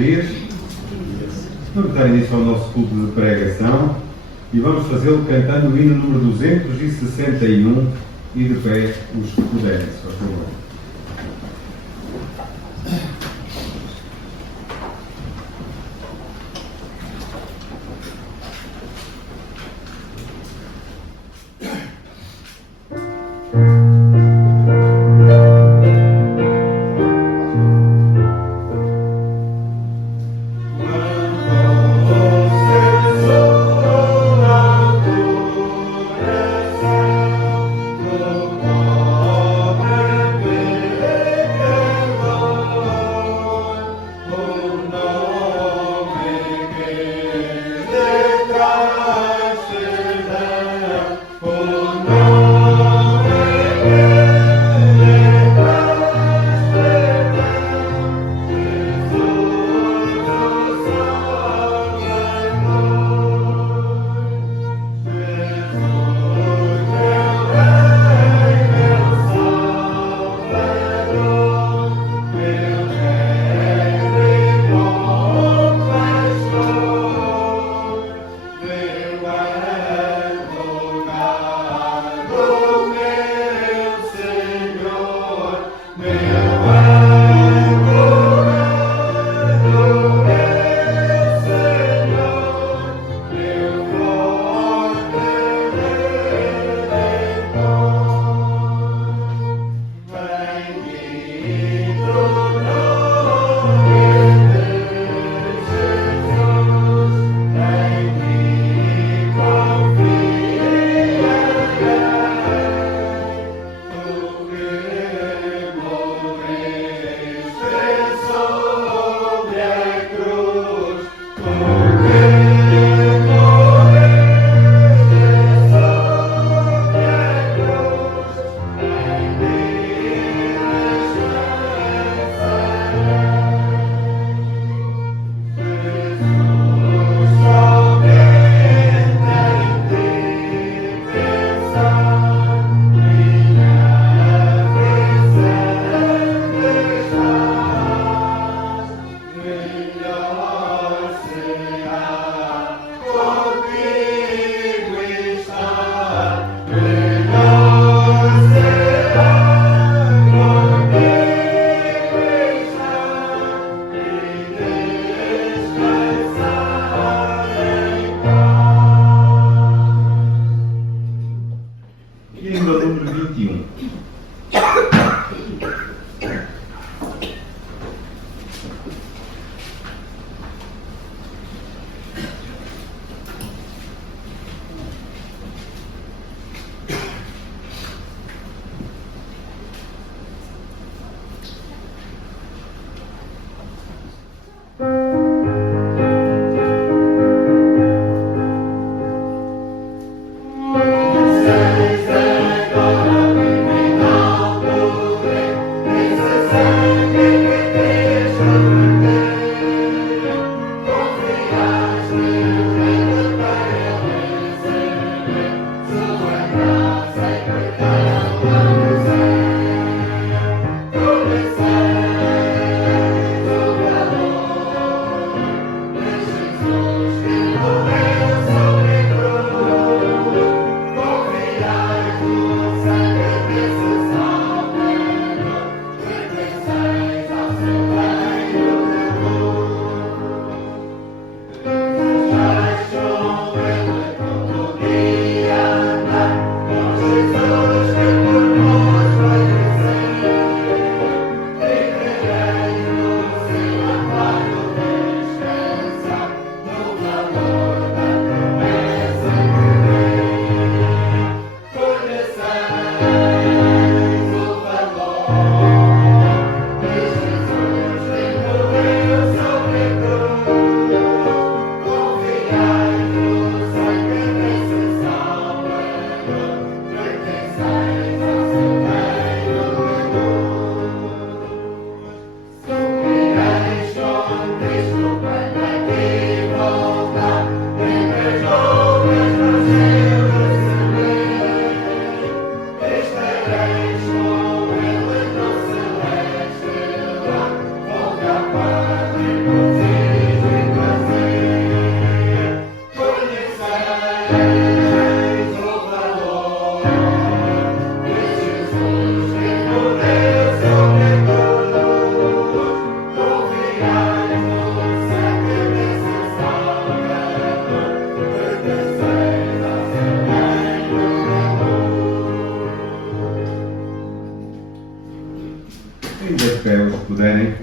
dias. Vamos dar início ao nosso culto de pregação e vamos fazê-lo cantando o hino número 261 e de pé os que puderem, se faz favor. Amen.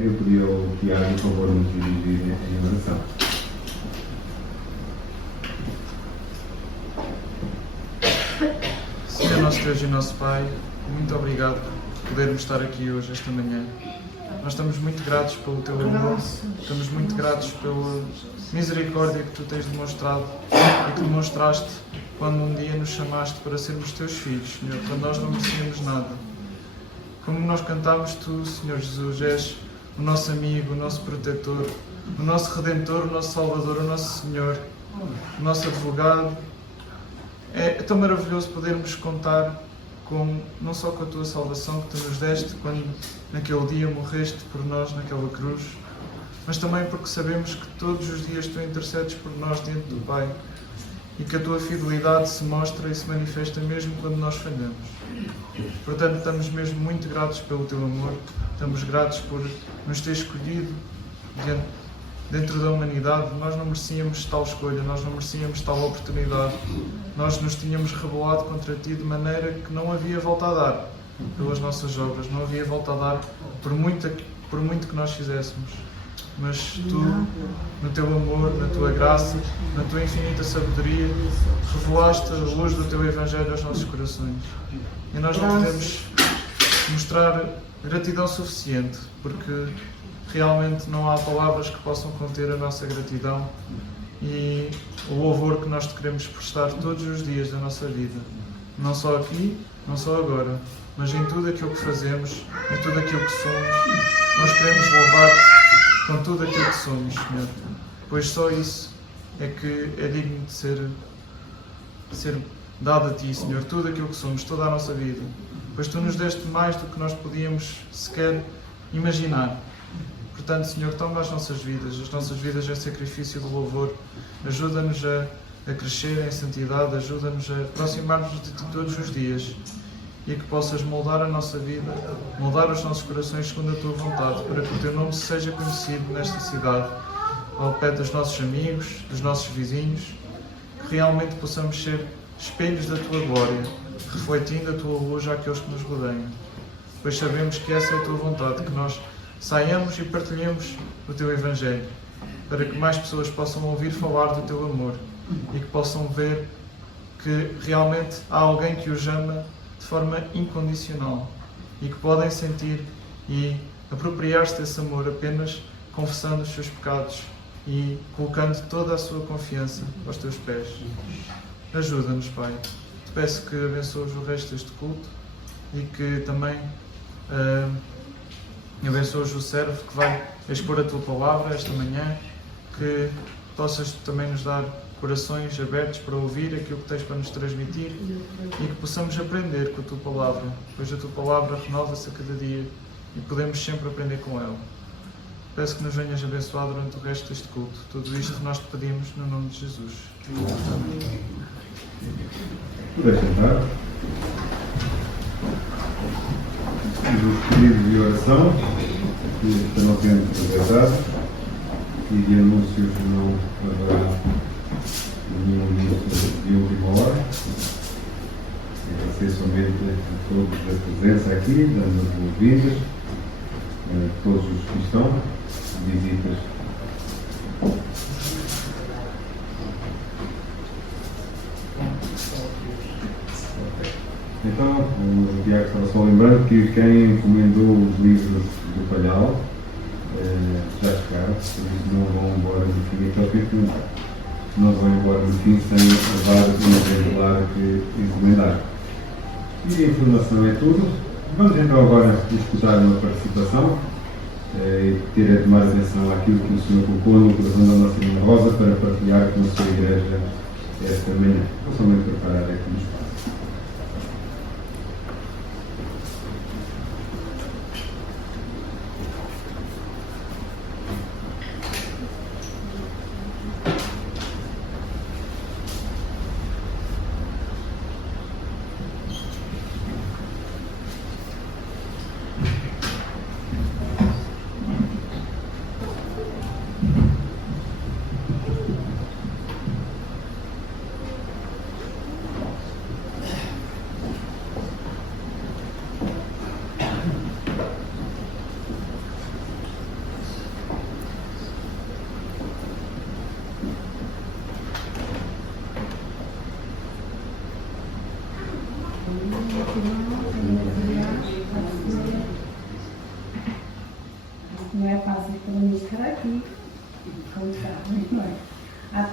eu pedi ao Tiago, por favor, nos dirigir em oração. Senhor nosso Deus e nosso Pai, muito obrigado por podermos estar aqui hoje, esta manhã. Nós estamos muito gratos pelo Teu amor, estamos muito gratos pela misericórdia que Tu tens demonstrado e que demonstraste quando um dia nos chamaste para sermos Teus filhos, Senhor, quando nós não merecíamos nada. Como nós cantamos, Tu, Senhor Jesus, és o nosso amigo, o nosso protetor, o nosso Redentor, o nosso Salvador, o nosso Senhor, o nosso advogado. É tão maravilhoso podermos contar não só com a Tua salvação que Tu nos deste quando naquele dia morreste por nós naquela cruz, mas também porque sabemos que todos os dias Tu intercedes por nós diante do Pai e que a Tua fidelidade se mostra e se manifesta mesmo quando nós falhamos. Portanto, estamos mesmo muito gratos pelo Teu amor, estamos gratos por nos ter escolhido dentro da humanidade. Nós não merecíamos tal escolha, nós não merecíamos tal oportunidade. Nós nos tínhamos rebelado contra Ti de maneira que não havia volta a dar pelas nossas obras, não havia volta a dar por muito que nós fizéssemos. Mas Tu, no Teu amor, na Tua graça, na Tua infinita sabedoria, revelaste a luz do Teu Evangelho aos nossos corações. E nós não podemos mostrar gratidão suficiente, porque realmente não há palavras que possam conter a nossa gratidão e o louvor que nós te queremos prestar todos os dias da nossa vida. Não só aqui, não só agora, mas em tudo aquilo que fazemos, em tudo aquilo que somos. Nós queremos louvar-te com tudo aquilo que somos, Senhor, pois só isso é que é digno de ser dado a Ti, Senhor, tudo aquilo que somos, toda a nossa vida, pois Tu nos deste mais do que nós podíamos sequer imaginar. Portanto, Senhor, toma as nossas vidas em sacrifício de louvor, ajuda-nos a crescer em santidade, ajuda-nos a aproximar-nos de Ti todos os dias e que possas moldar a nossa vida, moldar os nossos corações segundo a Tua vontade, para que o Teu nome seja conhecido nesta cidade, ao pé dos nossos amigos, dos nossos vizinhos, que realmente possamos ser espelhos da Tua glória, refletindo a Tua luz àqueles que nos rodeiam. Pois sabemos que essa é a Tua vontade, que nós saiamos e partilhemos o Teu Evangelho, para que mais pessoas possam ouvir falar do Teu amor e que possam ver que realmente há alguém que os ama de forma incondicional e que podem sentir e apropriar-se desse amor apenas confessando os seus pecados e colocando toda a sua confiança aos Teus pés. Ajuda-nos, Pai. Te peço que abençoes o resto deste culto e que também abençoes o servo que vai expor a Tua palavra esta manhã, que possas também nos dar corações abertos para ouvir aquilo que tens para nos transmitir e que possamos aprender com a Tua palavra, pois a Tua palavra renova-se a cada dia e podemos sempre aprender com ela. Peço que nos venhas abençoar durante o resto deste culto. Tudo isto nós te pedimos no nome de Jesus. Amém. Podes sentar. Os pedidos de oração que estão sendo apresentados e de anúncios não haverá nenhum anúncio de última hora. Agradecer somente a todos a presença aqui, dando as boas-vindas a todos os que estão, visitas. Então, o Tiago estava só lembrando que quem encomendou os livros do Palhal já chegaram, por isso não vão embora no fim, aquele que encomendaram. Não vão embora no fim sem levar uma exemplar que encomendaram. E a informação é tudo. Vamos então agora escutar uma participação e ter a tomar atenção àquilo que o Senhor colocou no coração da nossa irmã Rosa para partilhar com a sua igreja esta manhã. Vou somente preparar aqui no espaço.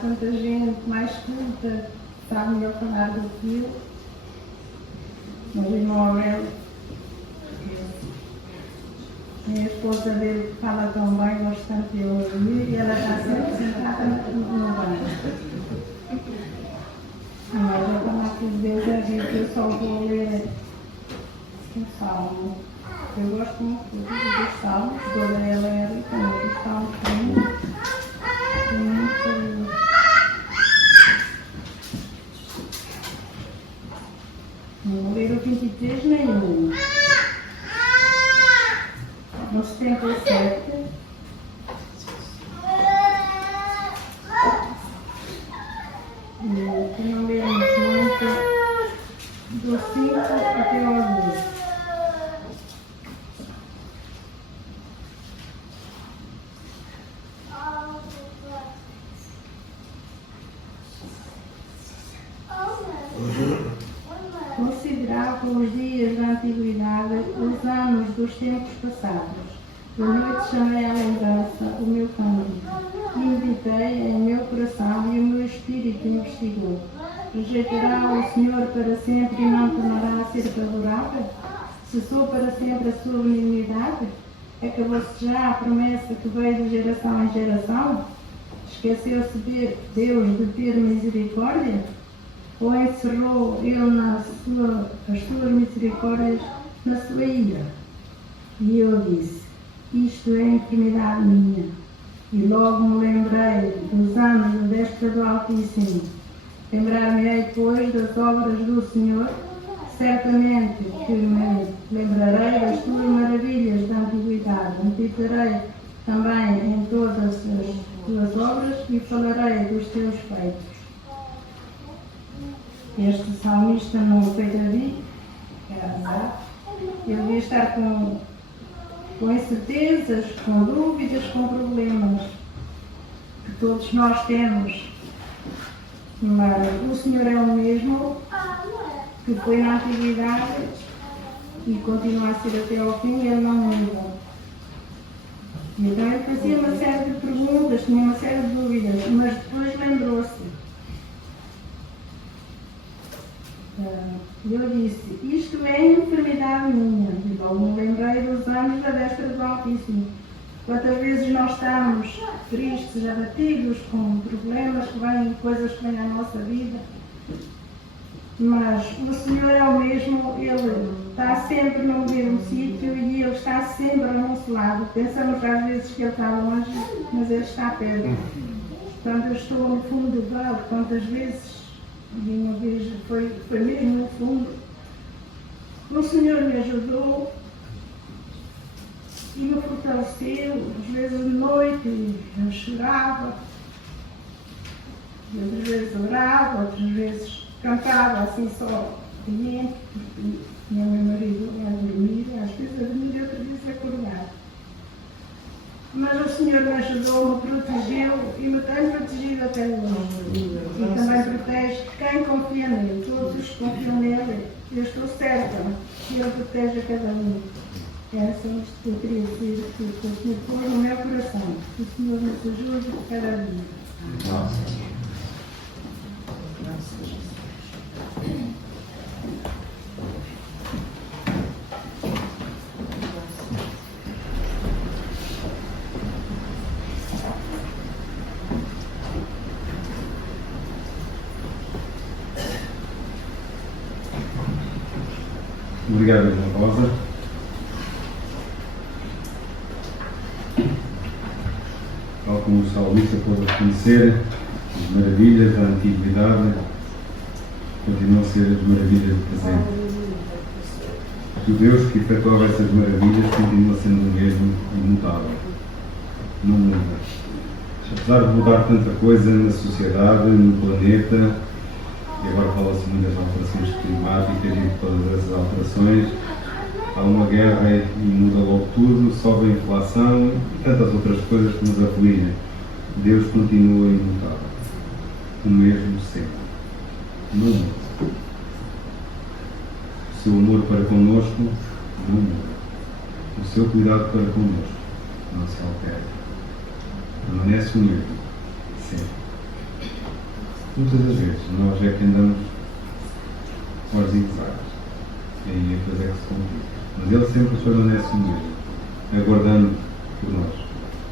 tanta gente mais culta, sabe melhor falar do que eu. Mas o irmão Aurélio, a esposa dele fala tão bem, gosto tanto de ouvir, e ela está sempre sentada no banco. Mas a palavra de Deus é que eu só vou ler um salmo. Eu gosto muito dos salmos, vou ler então, os salmos tem muito. Não vou ler o 23 nenhum. No 77. Que não lemos muito do 5 até ao 10. Considerava os dias da antiguidade, os anos dos tempos passados. De noite chamei à lembrança o meu caminho, e meditei em meu coração e o meu espírito investigou. Rejeitará o Senhor para sempre e não tornará a ser favorável? Cessou para sempre a sua benignidade? Acabou-se já a promessa que veio de geração em geração? Esqueceu-se de Deus de ter misericórdia? Ou encerrou Ele as suas misericórdias na sua ira? E eu disse, isto é enfermidade minha. E logo me lembrei dos anos da destra do Altíssimo. Lembrar-me-ei, pois, das obras do Senhor. Certamente que me lembrarei das tuas maravilhas da antiguidade. Meditarei também em todas as tuas obras e falarei dos teus feitos. Este salmista não foi Davi, era verdade. Ele devia estar com incertezas, com dúvidas, com problemas que todos nós temos. Mas o Senhor é o mesmo que foi na antiguidade e continua a ser até ao fim, e Ele não muda. E então ele fazia uma série de perguntas, tinha uma série de dúvidas, mas depois lembrou-se. Eu disse, isto é enfermidade minha. E logo me lembrei dos anos da destra do Altíssimo. Quantas vezes nós estamos tristes, abatidos, com problemas que vêm, coisas que vêm à nossa vida. Mas o Senhor é o mesmo, Ele está sempre no mesmo sítio e Ele está sempre ao nosso lado. Pensamos às vezes que Ele está longe, mas Ele está perto. Quando eu estou no fundo do vale, quantas vezes, e uma vez foi mesmo no fundo, o Senhor me ajudou e me fortaleceu. Às vezes de noite eu chorava, e outras vezes orava, outras vezes cantava assim só cliente, porque meu marido ia dormir, às vezes a dormir e outras vezes a acordar. Mas o Senhor me ajudou, me protegeu e me tem protegido até hoje. E também protege quem confia nele. Todos os que confiam nele, eu estou certa que Ele protege a cada um. Era só isto que eu queria dizer, que o Senhor pôs no meu coração. Que o Senhor nos ajude cada dia. Obrigado, Irmã Rosa. Tal como o salmista pôde reconhecer, as maravilhas da antiguidade continuam a ser as maravilhas do presente. O Deus que efetuava essas maravilhas continua sendo o mesmo, imutável. Não muda. Apesar de mudar tanta coisa na sociedade, no planeta, e agora fala-se muito das alterações climáticas e de todas essas alterações, há uma guerra e muda logo tudo, sobe a inflação e tantas outras coisas que nos afligem. Deus continua imutável, o mesmo sempre. Não muda. O seu amor para connosco não muda. O seu cuidado para connosco não se altera. Permanece o mesmo, sempre. Muitas das vezes nós é que andamos aos zigzags. E aí a coisa é que se complica. Mas ele sempre permanece o mesmo, aguardando por nós.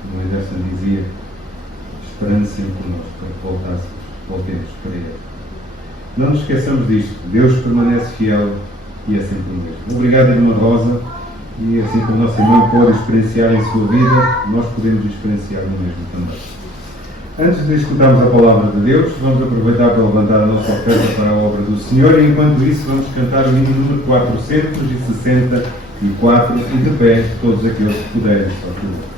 Como a Anderson dizia, esperando sempre por nós, para que voltemos para ele. Não nos esqueçamos disto. Deus permanece fiel e é sempre o mesmo. Obrigado, Irmã Rosa. E assim como a nossa irmã pode experienciar em sua vida, nós podemos experienciar no mesmo também. Antes de escutarmos a palavra de Deus, vamos aproveitar para levantar a nossa oferta para a obra do Senhor e enquanto isso vamos cantar o hino número 464 e de pé todos aqueles que puderem, por favor.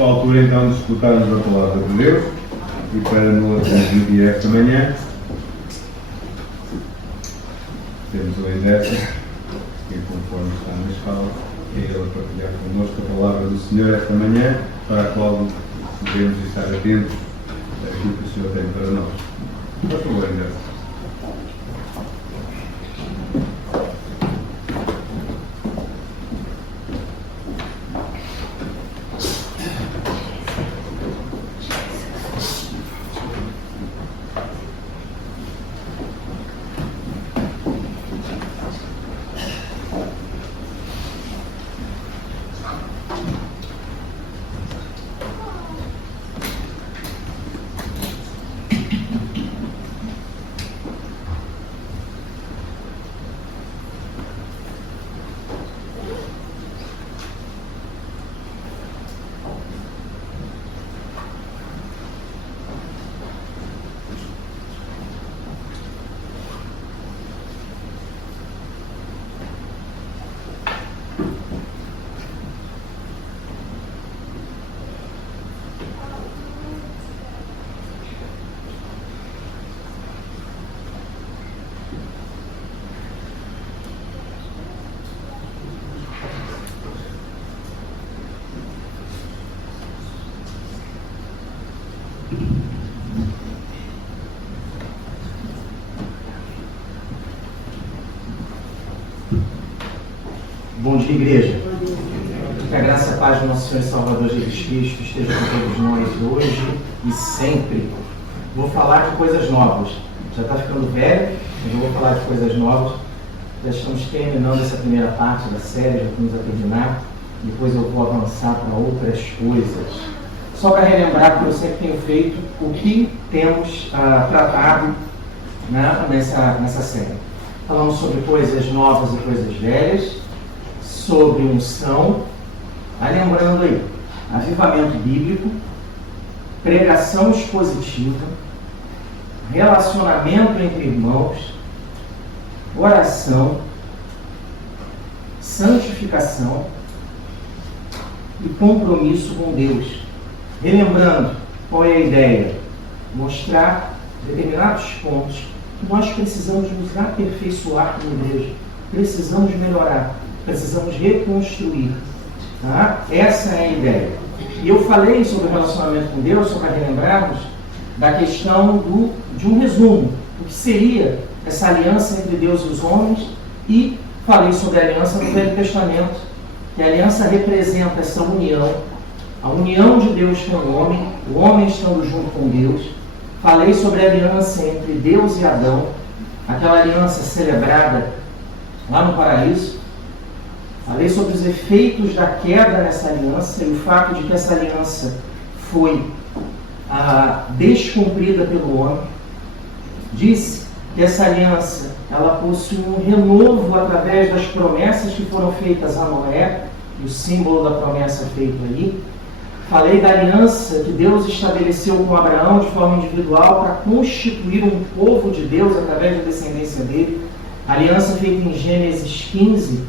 Chegou a altura então de escutarmos a palavra de Deus e para nos transmitir esta manhã temos o Anderson, que conforme está na escala, é ele a partilhar connosco a palavra do Senhor esta manhã, para a qual devemos estar atentos àquilo que o Senhor tem para nós. Por favor, Anderson. Bom dia, igreja. Que a graça e a paz do nosso Senhor e Salvador Jesus Cristo esteja com todos nós hoje e sempre. Vou falar de coisas novas. já está ficando velho, mas eu vou falar de coisas novas. Já estamos terminando essa primeira parte da série, já estamos a terminar. Depois eu vou avançar para outras coisas. Só para relembrar que eu sempre tenho feito o que temos tratado, né, nessa série. Falamos sobre coisas novas e coisas velhas, sobre unção, lembrando aí, avivamento bíblico, pregação expositiva, relacionamento entre irmãos, oração, santificação e compromisso com Deus. Relembrando, qual é a ideia? Mostrar determinados pontos que nós precisamos nos aperfeiçoar como igreja, precisamos melhorar, precisamos reconstruir. Tá? Essa é a ideia. E eu falei sobre o relacionamento com Deus, só para relembrarmos, da questão de um resumo, do que seria essa aliança entre Deus e os homens, e falei sobre a aliança no Velho Testamento, que a aliança representa essa união, a união de Deus com o homem estando junto com Deus. Falei sobre a aliança entre Deus e Adão, aquela aliança celebrada lá no paraíso. Falei sobre os efeitos da queda nessa aliança e o fato de que essa aliança foi descumprida pelo homem. Disse que essa aliança ela possui um renovo através das promessas que foram feitas a Noé, e o símbolo da promessa feita aí. Falei da aliança que Deus estabeleceu com Abraão de forma individual para constituir um povo de Deus através da descendência dele. A aliança feita em Gênesis 15,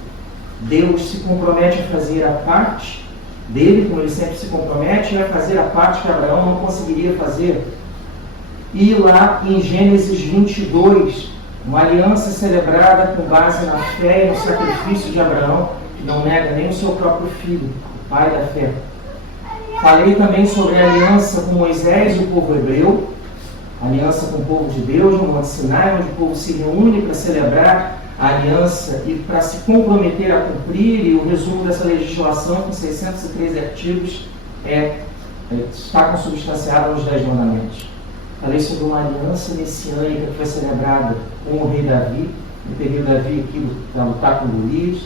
Deus se compromete a fazer a parte dele, como ele sempre se compromete, a fazer a parte que Abraão não conseguiria fazer. E lá em Gênesis 22, uma aliança celebrada com base na fé e no sacrifício de Abraão, que não nega nem o seu próprio filho, o pai da fé. Falei também sobre a aliança com Moisés e o povo hebreu, a aliança com o povo de Deus no Monte Sinai, onde o povo se reúne para celebrar a aliança e para se comprometer a cumprir, e o resumo dessa legislação, com 613 artigos, está consubstanciado nos 10 mandamentos. Falei sobre uma aliança messiânica que foi celebrada com o rei Davi, no período Davi aqui para lutar com Golias,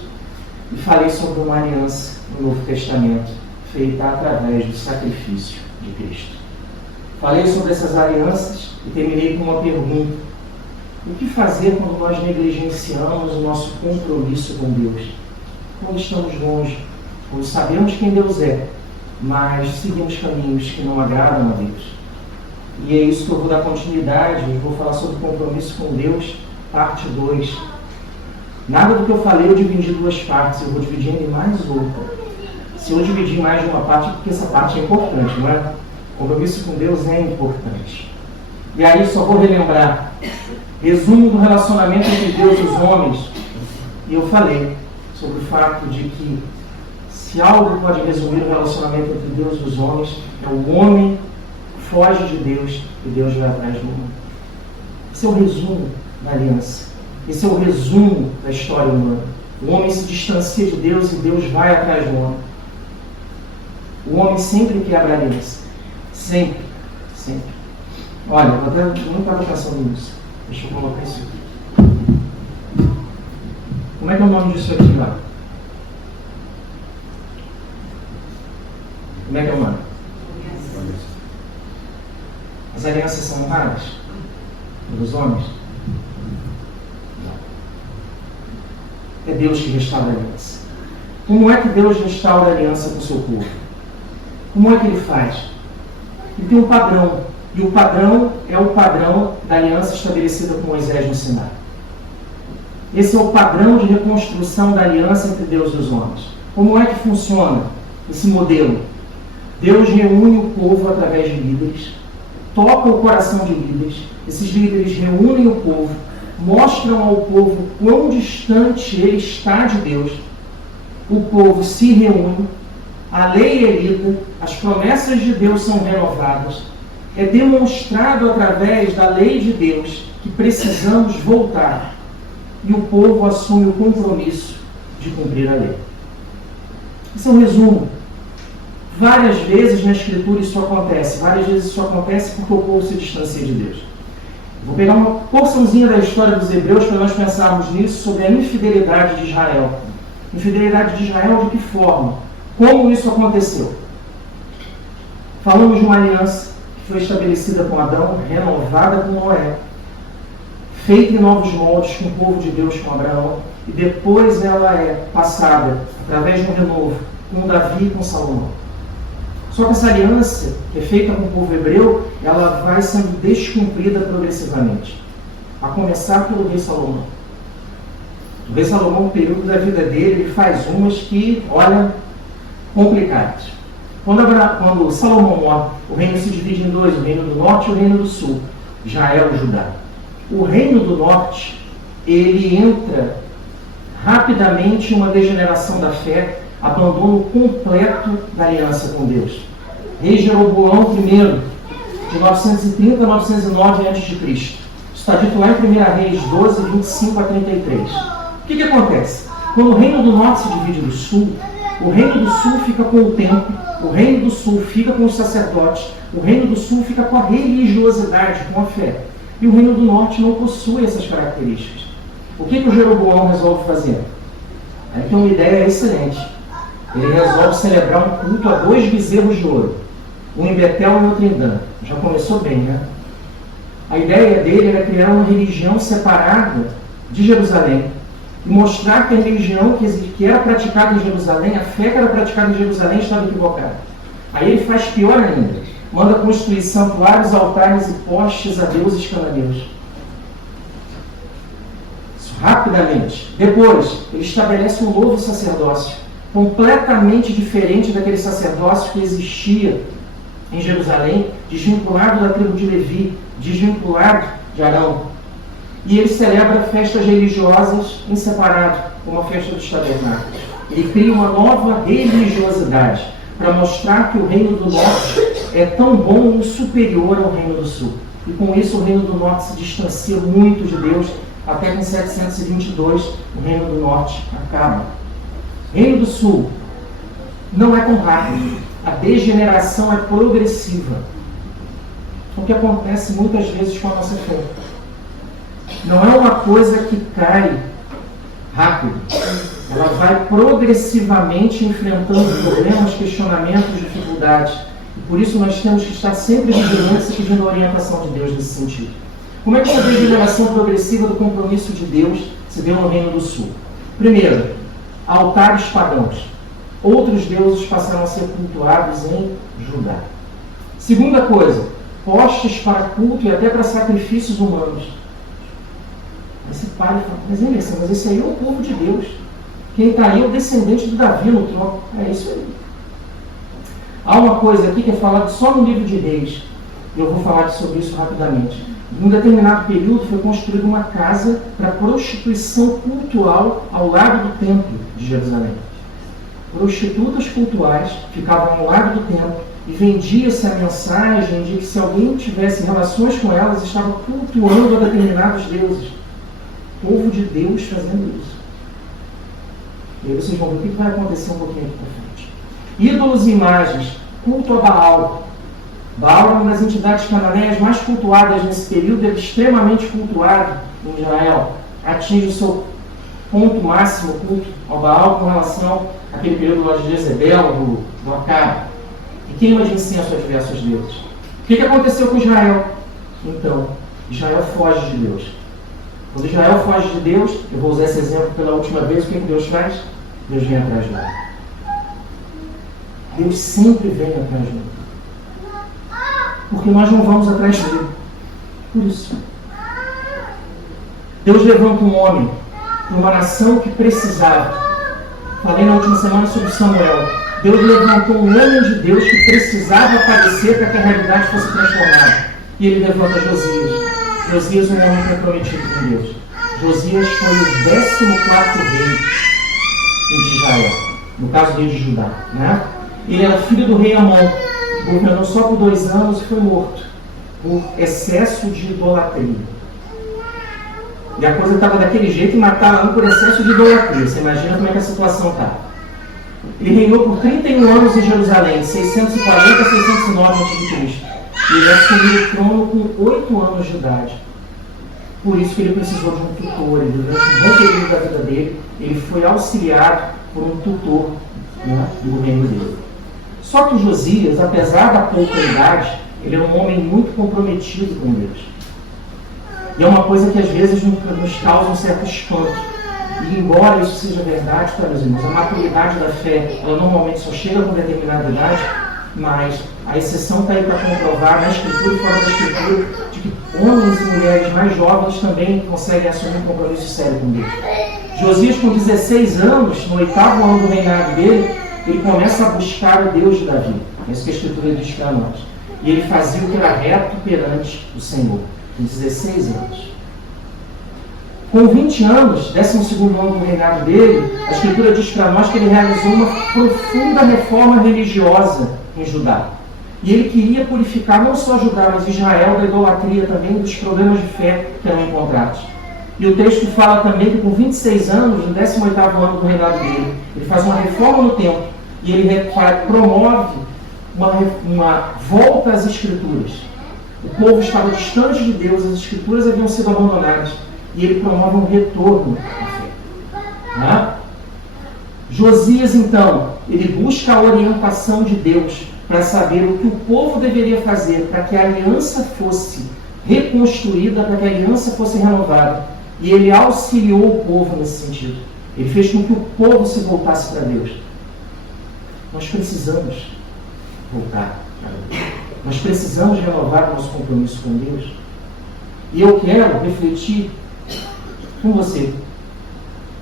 e falei sobre uma aliança no Novo Testamento, feita através do sacrifício de Cristo. Falei sobre essas alianças e terminei com uma pergunta: o que fazer quando nós negligenciamos o nosso compromisso com Deus? Quando estamos longe, quando sabemos quem Deus é, mas seguimos caminhos que não agradam a Deus. E é isso que eu vou dar continuidade. Eu vou falar sobre compromisso com Deus, parte 2. Nada do que eu falei eu dividi em 2 partes, eu vou dividir em mais outra. Se eu dividir mais de uma parte, é porque essa parte é importante, não é? Compromisso com Deus é importante. E aí só vou relembrar. Resumo do relacionamento entre Deus e os homens. E eu falei sobre o fato de que se algo pode resumir o relacionamento entre Deus e os homens, é o homem foge de Deus e Deus vai atrás do homem. Esse é o resumo da aliança. Esse é o resumo da história humana. O homem se distancia de Deus e Deus vai atrás do homem. O homem sempre quebra a aliança. Sempre. Sempre. Olha, eu até não estava pensando nisso. Deixa eu colocar isso aqui. Como é que é o nome disso aqui lá? Como é que é o nome? As alianças são raras? Dos homens? Não. É Deus que restaura a aliança. Como é que Deus restaura a aliança com o seu povo? Como é que ele faz? Ele tem um padrão. E o padrão é o padrão da aliança estabelecida com Moisés no Sinai. Esse é o padrão de reconstrução da aliança entre Deus e os homens. Como é que funciona esse modelo? Deus reúne o povo através de líderes, toca o coração de líderes, esses líderes reúnem o povo, mostram ao povo quão distante ele está de Deus, o povo se reúne, a lei é lida, as promessas de Deus são renovadas, é demonstrado através da lei de Deus que precisamos voltar, e o povo assume o compromisso de cumprir a lei. Esse é um resumo. Várias vezes na Escritura isso acontece. Várias vezes isso acontece porque o povo se distancia de Deus. Vou pegar uma porçãozinha da história dos hebreus para nós pensarmos nisso, sobre a infidelidade de Israel. Infidelidade de Israel de que forma? Como isso aconteceu? Falamos de uma aliança que foi estabelecida com Adão, renovada com Noé, feita em novos moldes com o povo de Deus, com Abraão, e depois ela é passada, através de um renovo, com Davi e com Salomão. Só que essa aliança, que é feita com o povo hebreu, ela vai sendo descumprida progressivamente. A começar pelo rei Salomão. O rei Salomão, no período da vida dele, ele faz umas que, olha, complicadas. Quando Salomão morre, o reino se divide em dois, o reino do norte e o reino do sul, Israel e Judá. O reino do norte, ele entra rapidamente em uma degeneração da fé, abandono completo da aliança com Deus. Rei Jeroboão I, de 930 a 909 a.C. Está dito lá em 1 Reis 12, 25 a 33. O que acontece? Quando o reino do norte se divide do sul, o reino do sul fica com o templo, o reino do sul fica com os sacerdotes, o reino do sul fica com a religiosidade, com a fé. E o reino do norte não possui essas características. O que o Jeroboão resolve fazer? Aí tem uma ideia excelente. Ele resolve celebrar um culto a 2 bezerros de ouro. Um em Betel e outro em Dan. Já começou bem, né? A ideia dele era criar uma religião separada de Jerusalém e mostrar que a religião que era praticada em Jerusalém, a fé que era praticada em Jerusalém estava equivocada. Aí ele faz pior ainda. Manda construir santuários, altares e postes a deuses cananeus. Isso rapidamente. Depois, ele estabelece um novo sacerdócio, completamente diferente daquele sacerdócio que existia em Jerusalém, desvinculado da tribo de Levi, desvinculado de Arão. E ele celebra festas religiosas em separado, como a festa dos tabernáculos. Ele cria uma nova religiosidade para mostrar que o reino do norte é tão bom ou superior ao reino do sul. E com isso o reino do norte se distancia muito de Deus, até que em 722 o reino do norte acaba. O reino do sul não é tão rápido. A degeneração é progressiva. O que acontece muitas vezes com a nossa fé. Não é uma coisa que cai rápido. Ela vai progressivamente enfrentando problemas, questionamentos, dificuldades. E por isso nós temos que estar sempre vigilantes e pedindo a orientação de Deus nesse sentido. Como é que essa degeneração progressiva do compromisso de Deus se deu no Reino do Sul? Primeiro, altares pagãos. Outros deuses passaram a ser cultuados em Judá. Segunda coisa, postes para culto e até para sacrifícios humanos. Aí você para e fala, mas esse aí é o povo de Deus. Quem está aí é o descendente de Davi no trono. É isso aí. Há uma coisa aqui que é falada só no livro de Reis. E eu vou falar sobre isso rapidamente. Em um determinado período foi construída uma casa para prostituição cultural ao lado do templo de Jerusalém. Prostitutas cultuais ficavam ao lado do templo e vendia-se a mensagem de que se alguém tivesse relações com elas, estava cultuando a determinados deuses. O povo de Deus fazendo isso. E aí vocês vão ver o que vai acontecer um pouquinho aqui para frente. Ídolos e imagens, culto a Baal. Baal é uma das entidades cananeias mais cultuadas nesse período, é extremamente cultuado em Israel. Atinge o seu ponto máximo culto ao Baal com relação àquele período lá de Jezebel, do Acabe. E queima de incenso a diversos deuses. O que aconteceu com Israel? Então, Israel foge de Deus. Quando Israel foge de Deus, eu vou usar esse exemplo pela última vez, o que Deus faz? Deus vem atrás dele. Deus sempre vem atrás dele. Porque nós não vamos atrás dele. Por isso. Deus levanta um homem para uma nação que precisava. Falei na última semana sobre Samuel. Deus levantou um homem de Deus que precisava aparecer para que a realidade fosse transformada. E ele levanta Josias. Josias, um homem comprometido com Deus. Josias foi o 14º rei de Israel. No caso, rei de Judá. Né? Ele era filho do rei Amon. Governou só por 2 anos e foi morto por excesso de idolatria. E a coisa estava daquele jeito e mataram por excesso de idolatria. Você imagina como é que a situação está. Ele reinou por 31 anos em Jerusalém, 640 a 609 a.C. E ele assumiu o trono com 8 anos de idade. Por isso que ele precisou de um tutor. Ele, durante um bom período da vida dele, ele foi auxiliado por um tutor, né, do reino dele. Só que Josias, apesar da pouca idade, ele era um homem muito comprometido com Deus. E é uma coisa que às vezes nos causa um certo espanto. E embora isso seja verdade, tá, meus irmãos, a maturidade da fé, ela normalmente só chega com determinada idade, mas a exceção está aí para comprovar, na Escritura e fora da Escritura, de que homens e mulheres mais jovens também conseguem assumir um compromisso sério com Deus. Josias, com 16 anos, no 8º ano do reinado dele, ele começa a buscar o Deus de Davi. É isso que a Escritura diz para nós. E ele fazia o que era reto perante o Senhor, com 16 anos. Com 20 anos, 12º ano do reinado dele, a Escritura diz para nós que ele realizou uma profunda reforma religiosa em Judá. E ele queria purificar não só Judá, mas Israel da idolatria também, dos problemas de fé que eram encontrados. E o texto fala também que com 26 anos, no 18º ano do reinado dele, ele faz uma reforma no templo e ele promove uma volta às Escrituras. O povo estava distante de Deus, as Escrituras haviam sido abandonadas. E ele promove um retorno à fé. Né? Josias, então, ele busca a orientação de Deus para saber o que o povo deveria fazer para que a aliança fosse reconstruída, para que a aliança fosse renovada. E ele auxiliou o povo nesse sentido. Ele fez com que o povo se voltasse para Deus. Nós precisamos voltar para Deus. Nós precisamos renovar o nosso compromisso com Deus. E eu quero refletir com você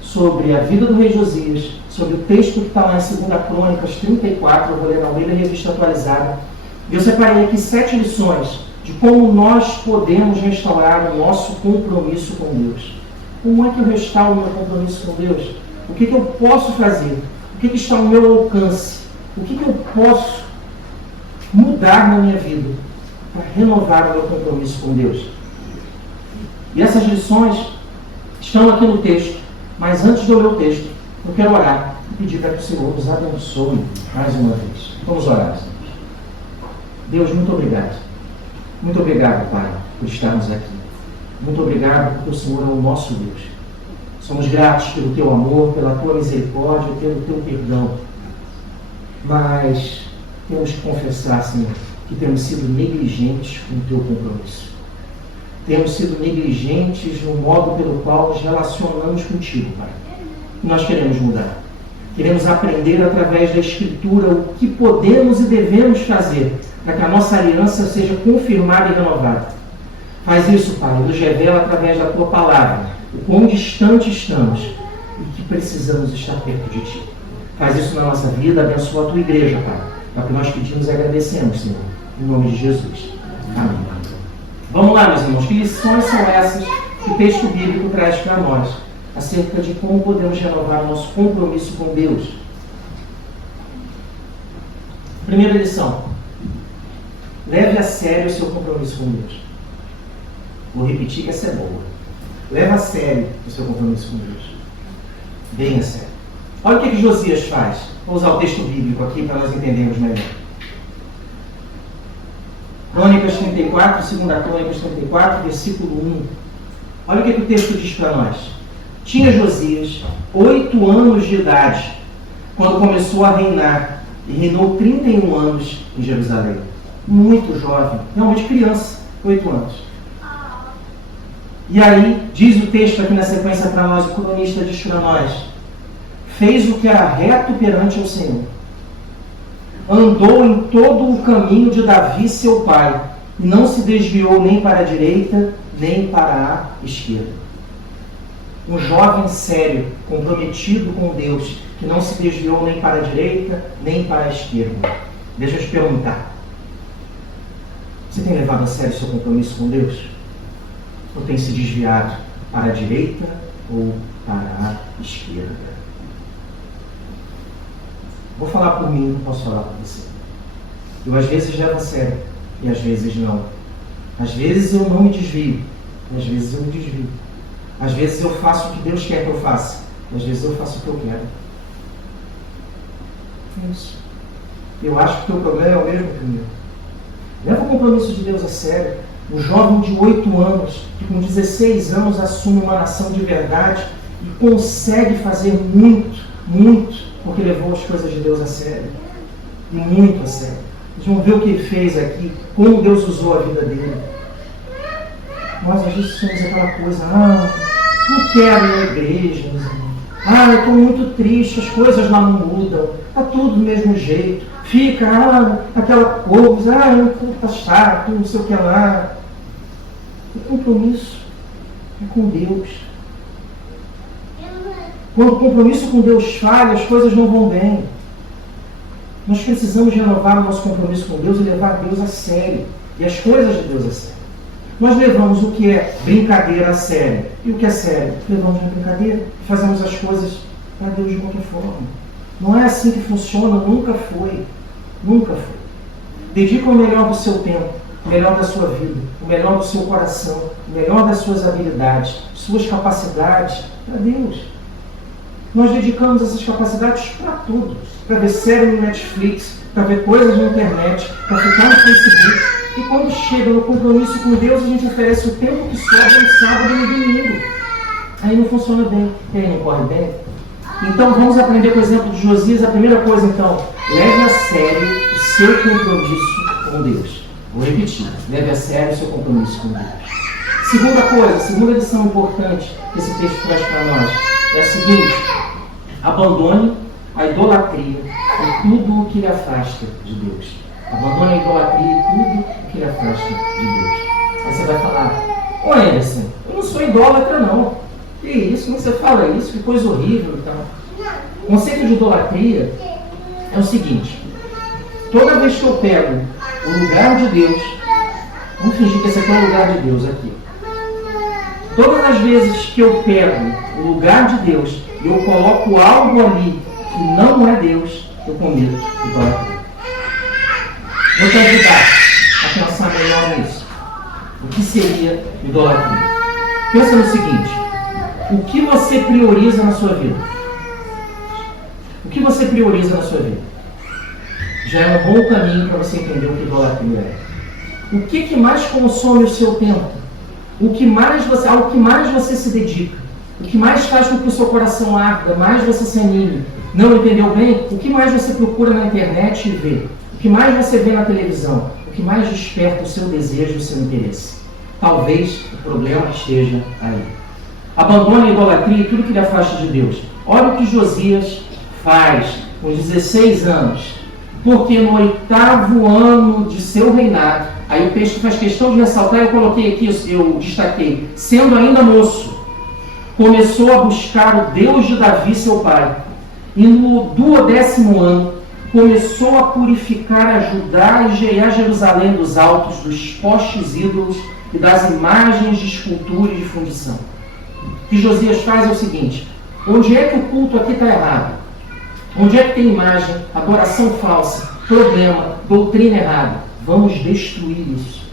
sobre a vida do rei Josias, sobre o texto que está lá em 2 Crônicas 34, eu vou ler na Almeida Revista Atualizada. E eu separei aqui 7 lições de como nós podemos restaurar o nosso compromisso com Deus. Como é que eu restauro o meu compromisso com Deus? O que eu posso fazer? O que está ao meu alcance? O que eu posso mudar na minha vida para renovar o meu compromisso com Deus? E essas lições estão aqui no texto, mas antes de eu ler o texto, eu quero orar e pedir para que o Senhor nos abençoe mais uma vez. Vamos orar, Senhor. Deus, muito obrigado. Muito obrigado, Pai, por estarmos aqui. Muito obrigado porque o Senhor é o nosso Deus. Somos gratos pelo Teu amor, pela Tua misericórdia, pelo Teu perdão. Mas temos que confessar, Senhor, que temos sido negligentes com o Teu compromisso. Temos sido negligentes no modo pelo qual nos relacionamos contigo, Pai. E nós queremos mudar. Queremos aprender através da Escritura o que podemos e devemos fazer para que a nossa aliança seja confirmada e renovada. Faz isso, Pai, nos revela através da Tua palavra o quão distante estamos e que precisamos estar perto de Ti. Faz isso na nossa vida, abençoa a Tua igreja, Pai. É o que nós pedimos e agradecemos, Senhor. Em nome de Jesus. Amém. Vamos lá, meus irmãos, que lições são essas que o texto bíblico traz para nós acerca de como podemos renovar o nosso compromisso com Deus? Primeira lição: leve a sério o seu compromisso com Deus. Vou repetir que essa é boa. Leve a sério o seu compromisso com Deus. Bem a sério. Olha o que Josias faz. Vou usar o texto bíblico aqui para nós entendermos melhor. Crônicas 34, 2 Crônicas 34, versículo 1. Olha o que o texto diz para nós. Tinha Josias 8 anos de idade quando começou a reinar e reinou 31 anos em Jerusalém. Muito jovem, realmente criança, 8 anos. E aí, diz o texto aqui na sequência para nós, o cronista diz para nós: fez o que era reto perante o Senhor. Andou em todo o caminho de Davi, seu pai, e não se desviou nem para a direita, nem para a esquerda. Um jovem sério, comprometido com Deus, que não se desviou nem para a direita, nem para a esquerda. Deixa eu te perguntar: você tem levado a sério o seu compromisso com Deus? Ou tem se desviado para a direita ou para a esquerda? Vou falar por mim, não posso falar por você. Eu às vezes levo a sério e às vezes não. Às vezes eu não me desvio, às vezes eu me desvio. Às vezes eu faço o que Deus quer que eu faça, às vezes eu faço o que eu quero. É isso. Eu acho que o teu problema é o mesmo que o meu. Leva o compromisso de Deus a sério. Um jovem de 8 anos, que com 16 anos assume uma nação de verdade e consegue fazer muito, muito, porque levou as coisas de Deus a sério. E muito a sério. Vocês vão ver o que ele fez aqui, como Deus usou a vida dele. Nós às vezes somos aquela coisa, não quero ir à igreja, eu estou muito triste, as coisas lá não mudam, está tudo do mesmo jeito, fica aquela coisa, está chato, não sei o que lá. O compromisso é com Deus. Quando o compromisso com Deus falha, as coisas não vão bem. Nós precisamos renovar o nosso compromisso com Deus e levar Deus a sério. E as coisas de Deus a sério. Nós levamos o que é brincadeira a sério. E o que é sério? Levamos na brincadeira. E fazemos as coisas para Deus de qualquer forma. Não é assim que funciona, nunca foi. Nunca foi. Dedica o melhor do seu tempo, o melhor da sua vida, o melhor do seu coração, o melhor das suas habilidades, suas capacidades para Deus. Nós dedicamos essas capacidades para tudo. Para ver série no Netflix, para ver coisas na internet, para ficar no Facebook. E quando chega no compromisso com Deus, a gente oferece o tempo que sobra no sábado e no domingo. Aí não funciona bem. E aí não corre bem. Então vamos aprender com o exemplo de Josias. A primeira coisa, então, leve a sério o seu compromisso com Deus. Vou repetir. Leve a sério o seu compromisso com Deus. Segunda coisa, segunda lição importante que esse texto traz para nós é a seguinte: abandone a idolatria e tudo o que lhe afasta de Deus. Abandone a idolatria e tudo o que lhe afasta de Deus. Aí você vai falar: ô Anderson, eu não sou idólatra não. Que isso? Como você fala isso? Que coisa horrível e tal. O conceito de idolatria é o seguinte: toda vez que eu pego o lugar de Deus, vamos fingir que esse aqui é o lugar de Deus aqui. Todas as vezes que eu pego o lugar de Deus e eu coloco algo ali que não é Deus, eu cometo idolatria. Vou te ajudar a pensar melhor nisso. O que seria idolatria? Pensa no seguinte: o que você prioriza na sua vida? O que você prioriza na sua vida? Já é um bom caminho para você entender o que idolatria é. O que mais consome o seu tempo? Ao que mais você se dedica? O que mais faz com que o seu coração arda? Mais você se anime? Não entendeu bem? O que mais você procura na internet e vê? O que mais você vê na televisão? O que mais desperta o seu desejo e o seu interesse? Talvez o problema esteja aí. Abandone a idolatria e tudo que lhe afasta de Deus. Olha o que Josias faz com 16 anos. Porque no 8º ano de seu reinado, aí o texto faz questão de ressaltar, eu coloquei aqui, eu destaquei, sendo ainda moço, começou a buscar o Deus de Davi, seu pai. E no 12º ano, começou a purificar a Judá e a Jerusalém dos altos, dos postes ídolos e das imagens de escultura e de fundição. O que Josias faz é o seguinte: onde é que o culto aqui está errado? Onde é que tem imagem, adoração falsa, problema, doutrina errada? Vamos destruir isso.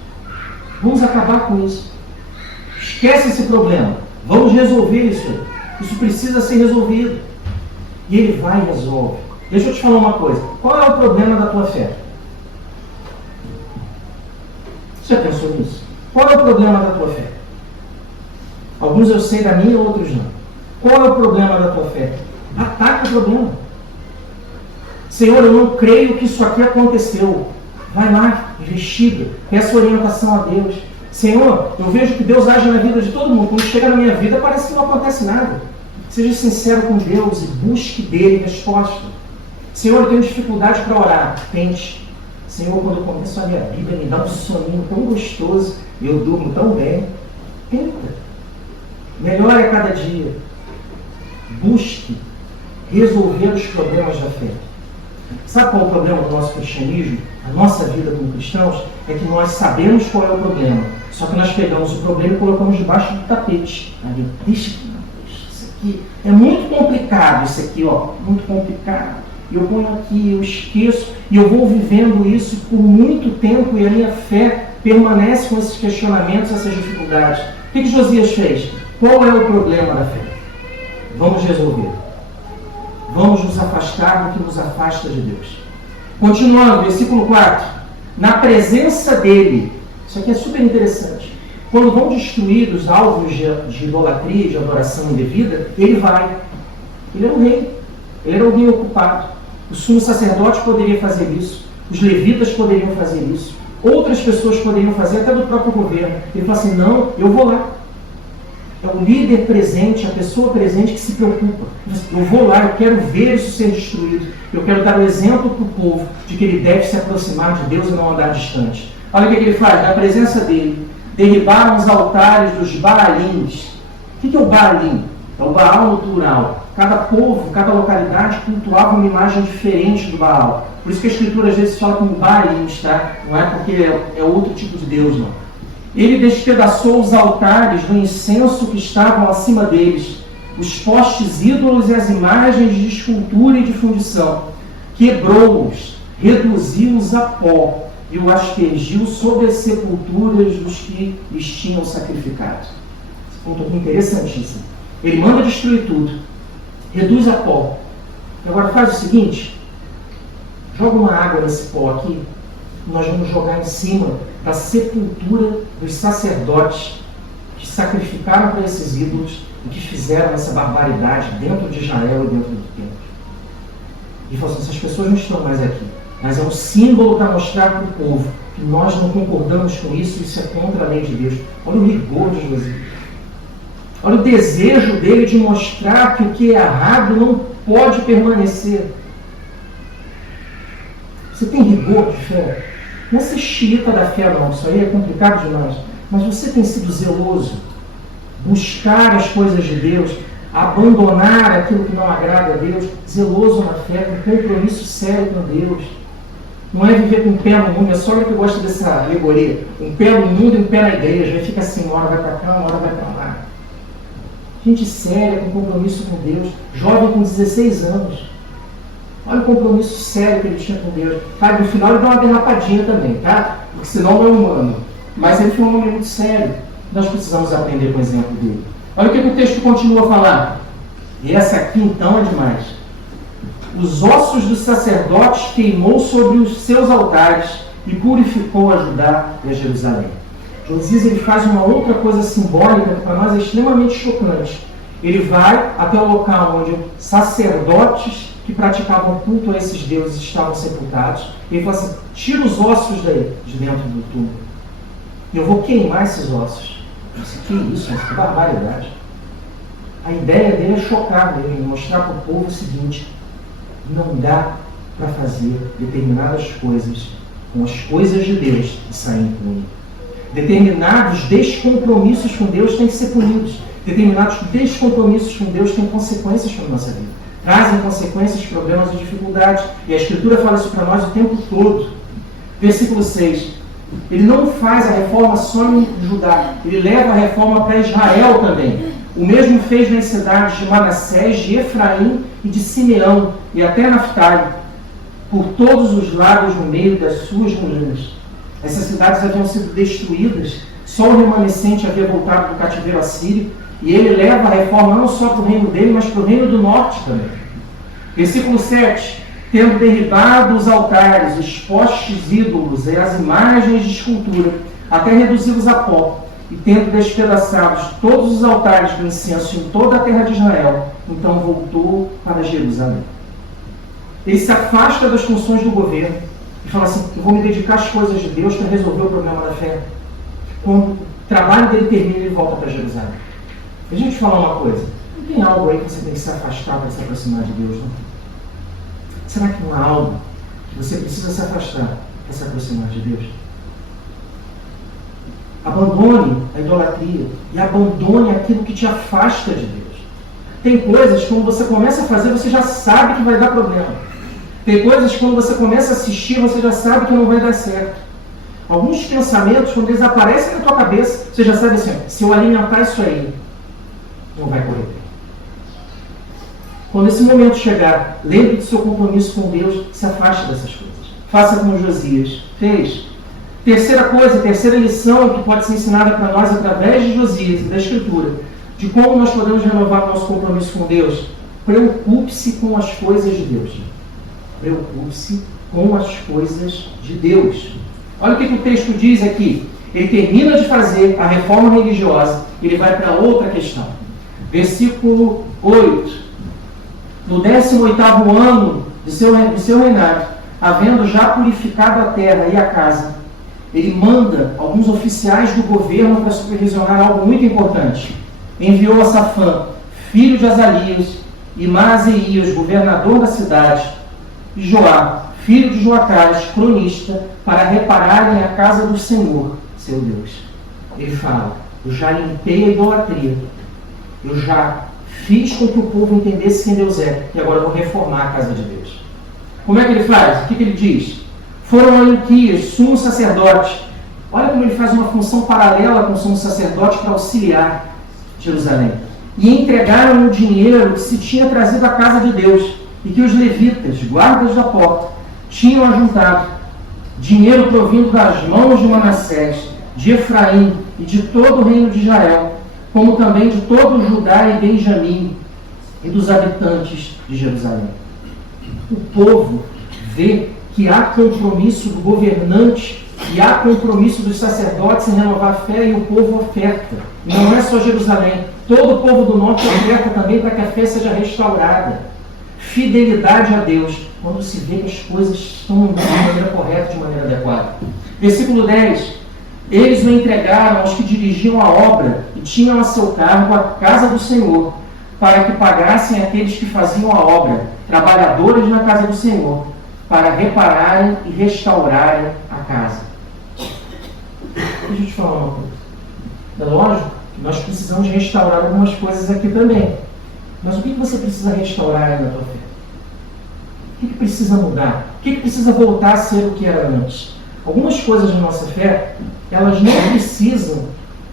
Vamos acabar com isso. Esquece esse problema. Vamos resolver isso. Isso precisa ser resolvido. E ele vai e resolve. Deixa eu te falar uma coisa. Qual é o problema da tua fé? Você já pensou nisso? Qual é o problema da tua fé? Alguns eu sei da minha, outros não. Qual é o problema da tua fé? Ataca o problema. Senhor, eu não creio que isso aqui aconteceu. Vai lá, investiga, peça orientação a Deus. Senhor, eu vejo que Deus age na vida de todo mundo. Quando chega na minha vida, parece que não acontece nada. Seja sincero com Deus e busque dele resposta. Senhor, eu tenho dificuldade para orar. Tente. Senhor, quando eu começo a ler a Bíblia, me dá um soninho tão gostoso e eu durmo tão bem. Tenta. Melhore a cada dia. Busque resolver os problemas da fé. Sabe qual é o problema do nosso cristianismo? A nossa vida como cristãos é que nós sabemos qual é o problema. Só que nós pegamos o problema e colocamos debaixo do tapete. Deixa isso aqui. É muito complicado isso aqui, ó. Muito complicado. Eu ponho aqui, eu esqueço, e eu vou vivendo isso por muito tempo, e a minha fé permanece com esses questionamentos, essas dificuldades. O que Josias fez? Qual é o problema da fé? Vamos resolver. Vamos nos afastar do que nos afasta de Deus. Continuando, versículo 4. Na presença dele Isso aqui é super interessante. Quando vão destruir os alvos de idolatria, de adoração indevida, ele vai. Ele era o rei. Ele era alguém ocupado. O sumo sacerdote poderia fazer isso. Os levitas poderiam fazer isso. Outras pessoas poderiam fazer, até do próprio governo. Ele fala assim, não, eu vou lá. É o líder presente, a pessoa presente que se preocupa. Eu vou lá, eu quero ver isso ser destruído. Eu quero dar o exemplo para o povo de que ele deve se aproximar de Deus e não andar distante. Olha o que ele faz, na presença dele. Derribaram os altares dos Baalins. O que é o Baalim? É o Baal no plural. Cada povo, cada localidade cultuava uma imagem diferente do Baal. Por isso que a Escritura às vezes fala com Baalins, tá? Não é porque é outro tipo de Deus, não. Ele despedaçou os altares do incenso que estavam acima deles, os postes ídolos e as imagens de escultura e de fundição. Quebrou-os, reduziu-os a pó e o aspergiu sobre as sepulturas dos que lhes tinham sacrificado. Esse ponto aqui é interessantíssimo. Ele manda destruir tudo, reduz a pó. E agora faz o seguinte, joga uma água nesse pó aqui, e nós vamos jogar em cima da sepultura dos sacerdotes que sacrificaram para esses ídolos e que fizeram essa barbaridade dentro de Israel e dentro do templo. E falou assim, essas pessoas não estão mais aqui, mas é um símbolo para mostrar para o povo que nós não concordamos com isso, isso é contra a lei de Deus. Olha o rigor de Josias. Olha o desejo dele de mostrar que o que é errado não pode permanecer. Você tem rigor de fé? Não é ser xiita da fé, não. Isso aí é complicado demais. Mas você tem sido zeloso. Buscar as coisas de Deus. Abandonar aquilo que não agrada a Deus. Zeloso na fé, com compromisso sério com Deus. Não é viver com um pé no mundo. Minha sogra que gosta dessa alegoria. Um pé no mundo e um pé na igreja. Aí fica assim, uma hora vai para cá, uma hora vai para lá. Gente séria, com compromisso com Deus. Jovem com 16 anos. Olha o compromisso sério que ele tinha com Deus. Cara, no final ele dá uma derrapadinha também, tá? Porque senão não é humano. Mas ele foi um homem muito sério. Nós precisamos aprender com o exemplo dele. Olha o que o texto continua a falar. E essa aqui então é demais. Os ossos dos sacerdotes queimou sobre os seus altares e purificou a Judá e a Jerusalém. Josias ele faz uma outra coisa simbólica que para nós é extremamente chocante. Ele vai até o local onde sacerdotes que praticavam culto a esses deuses estavam sepultados. E ele fala assim, tira os ossos daí, de dentro do túmulo. E eu vou queimar esses ossos. Eu disse, que isso? Que barbaridade. A ideia dele é chocar dele, mostrar para o povo o seguinte, não dá para fazer determinadas coisas com as coisas de Deus e sair impune. Determinados descompromissos com Deus têm que ser punidos. Determinados descompromissos com Deus têm consequências para a nossa vida. Trazem consequências, problemas e dificuldades. E a Escritura fala isso para nós o tempo todo. Versículo 6. Ele não faz a reforma só em Judá. Ele leva a reforma para Israel também. O mesmo fez nas cidades de Manassés, de Efraim e de Simeão, e até Naftali, por todos os lados no meio das suas ruínas. Essas cidades haviam sido destruídas, só o remanescente havia voltado do cativeiro assírio, e ele leva a reforma não só para o reino dele, mas para o reino do norte também. Versículo 7. Tendo derribado os altares, os postes ídolos e as imagens de escultura, até reduzi-los a pó, e tendo despedaçados todos os altares do incenso em toda a terra de Israel, então voltou para Jerusalém. Ele se afasta das funções do governo e fala assim, eu vou me dedicar às coisas de Deus para resolver o problema da fé. Quando o trabalho dele termina, ele volta para Jerusalém. Deixa eu te falar uma coisa. Não tem algo aí que você tem que se afastar para se aproximar de Deus, não? Será que não há algo que você precisa se afastar para se aproximar de Deus? Abandone a idolatria e abandone aquilo que te afasta de Deus. Tem coisas que quando você começa a fazer, você já sabe que vai dar problema. Tem coisas que quando você começa a assistir, você já sabe que não vai dar certo. Alguns pensamentos, quando eles aparecem na tua cabeça, você já sabe assim, se eu alimentar isso aí, não vai correr bem. Quando esse momento chegar, lembre do seu compromisso com Deus, se afaste dessas coisas. Faça como Josias fez. Terceira coisa, terceira lição que pode ser ensinada para nós através de Josias e da Escritura, de como nós podemos renovar nosso compromisso com Deus. Preocupe-se com as coisas de Deus. Preocupe-se com as coisas de Deus. Olha o que o texto diz aqui. Ele termina de fazer a reforma religiosa e ele vai para outra questão. Versículo 8. No 18º ano de seu reinado, havendo já purificado a terra e a casa, ele manda alguns oficiais do governo para supervisionar algo muito importante. Enviou a Safã, filho de Azalias, e Maaseias, governador da cidade, e Joá, filho de Joacás, cronista, para repararem a casa do Senhor, seu Deus. Ele fala: eu já limpei a idolatria, eu já fiz com que o povo entendesse quem Deus é, e agora eu vou reformar a casa de Deus. Como é que ele faz? O que ele diz? Foram a Ilquias, sumo sacerdote. Olha como ele faz uma função paralela com o sumo sacerdote para auxiliar Jerusalém. E entregaram o dinheiro que se tinha trazido à casa de Deus e que os levitas, guardas da porta, tinham ajuntado. Dinheiro provindo das mãos de Manassés, de Efraim e de todo o reino de Israel, como também de todo Judá e Benjamim e dos habitantes de Jerusalém. O povo vê que há compromisso do governante e há compromisso dos sacerdotes em renovar a fé, e o povo oferta. E não é só Jerusalém, todo o povo do norte oferta também para que a fé seja restaurada. Fidelidade a Deus, quando se vê que as coisas estão de maneira correta, de maneira adequada. Versículo 10. Eles o entregaram aos que dirigiam a obra e tinham a seu cargo a casa do Senhor, para que pagassem aqueles que faziam a obra, trabalhadores na casa do Senhor, para repararem e restaurarem a casa. Deixa eu te falar uma coisa. É lógico que nós precisamos restaurar algumas coisas aqui também. Mas o que você precisa restaurar aí na tua fé? O que precisa mudar? O que precisa voltar a ser o que era antes? Algumas coisas da nossa fé, elas não precisam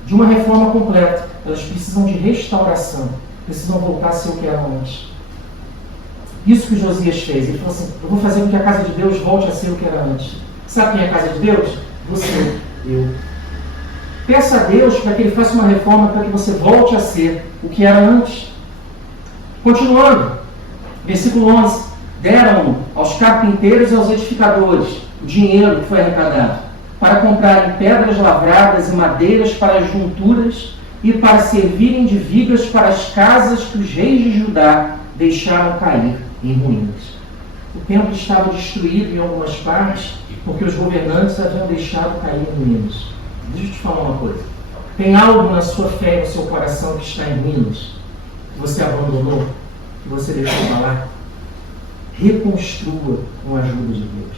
de uma reforma completa. Elas precisam de restauração. Precisam voltar a ser o que era antes. Isso que Josias fez. Ele falou assim: eu vou fazer com que a casa de Deus volte a ser o que era antes. Sabe quem é a casa de Deus? Você, eu. Peça a Deus para que Ele faça uma reforma para que você volte a ser o que era antes. Continuando, versículo 11. Deram aos carpinteiros e aos edificadores o dinheiro que foi arrecadado, para comprarem pedras lavradas e madeiras para as junturas e para servirem de vigas para as casas que os reis de Judá deixaram cair em ruínas. O templo estava destruído em algumas partes porque os governantes haviam deixado cair em ruínas. Deixa eu te falar uma coisa. Tem algo na sua fé e no seu coração que está em ruínas, que você abandonou, que você deixou para lá? Reconstrua com a ajuda de Deus.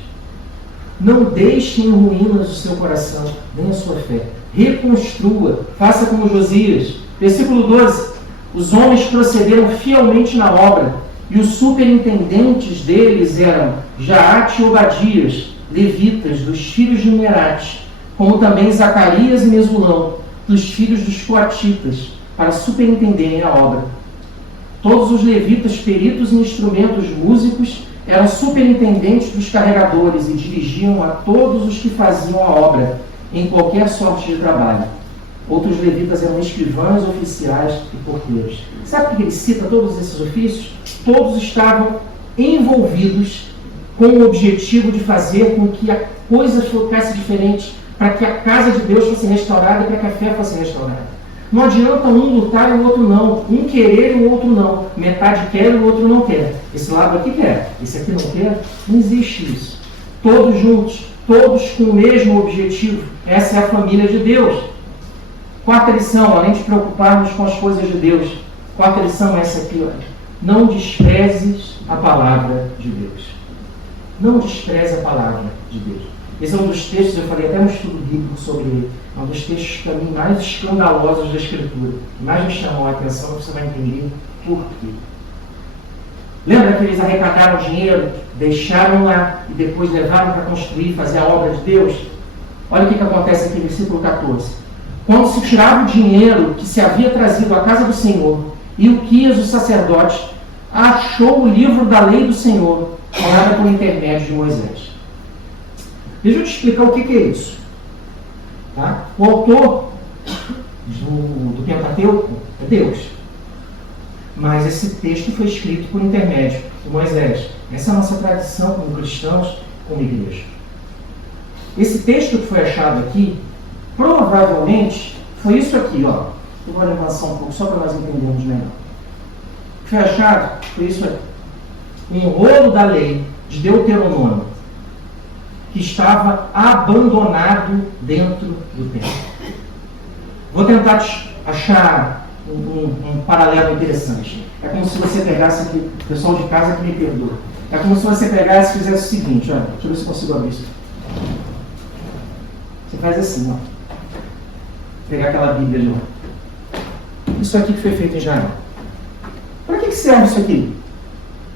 Não deixe em ruínas o seu coração, nem a sua fé. Reconstrua, faça como Josias. Versículo 12. Os homens procederam fielmente na obra, e os superintendentes deles eram Jaate e Obadias, levitas, dos filhos de Merate, como também Zacarias e Mesulão, dos filhos dos coatitas, para superintenderem a obra. Todos os levitas, peritos em instrumentos músicos, eram superintendentes dos carregadores e dirigiam a todos os que faziam a obra, em qualquer sorte de trabalho. Outros levitas eram escrivães, oficiais e porteiros. Sabe por que ele cita todos esses ofícios? Todos estavam envolvidos com o objetivo de fazer com que a coisa ficasse diferente, para que a casa de Deus fosse restaurada e para que a fé fosse restaurada. Não adianta um lutar e o outro não. Um querer e o outro não. Metade quer e o outro não quer. Esse lado aqui quer, esse aqui não quer. Não existe isso. Todos juntos, todos com o mesmo objetivo. Essa é a família de Deus. Quarta lição, além de preocuparmos com as coisas de Deus, quarta lição é essa aqui, olha. Não desprezes a palavra de Deus. Não despreze a palavra de Deus. Esse é um dos textos, eu falei até no estudo bíblico sobre ele, é um dos textos para mim mais escandalosos da Escritura. Mais me chamou a atenção, você vai entender por quê. Lembra que eles arrecadaram dinheiro, deixaram lá e depois levaram para construir, fazer a obra de Deus? Olha o que acontece aqui no versículo 14. Quando se tirava o dinheiro que se havia trazido à casa do Senhor, Ilquias, o sacerdote, achou o livro da lei do Senhor, falada por intermédio de Moisés. Deixa eu te explicar o que é isso. Tá? O autor do Pentateuco é Deus. Mas esse texto foi escrito por intermédio de Moisés. Essa é a nossa tradição como cristãos, como igreja. Esse texto que foi achado aqui Provavelmente foi isso aqui, ó. Eu vou avançar um pouco só para nós entendermos melhor. O que foi achado foi isso aqui. Um rolo da lei de Deuteronômio que estava abandonado dentro do templo. Vou tentar achar um paralelo interessante. É como se você pegasse aqui, o pessoal de casa que me perdoa. É como se você pegasse e fizesse o seguinte, olha, deixa eu ver se eu consigo abrir isso. Você faz assim, ó. Pegar aquela Bíblia ali, ó. Isso aqui que foi feito em Israel. Para que serve isso aqui?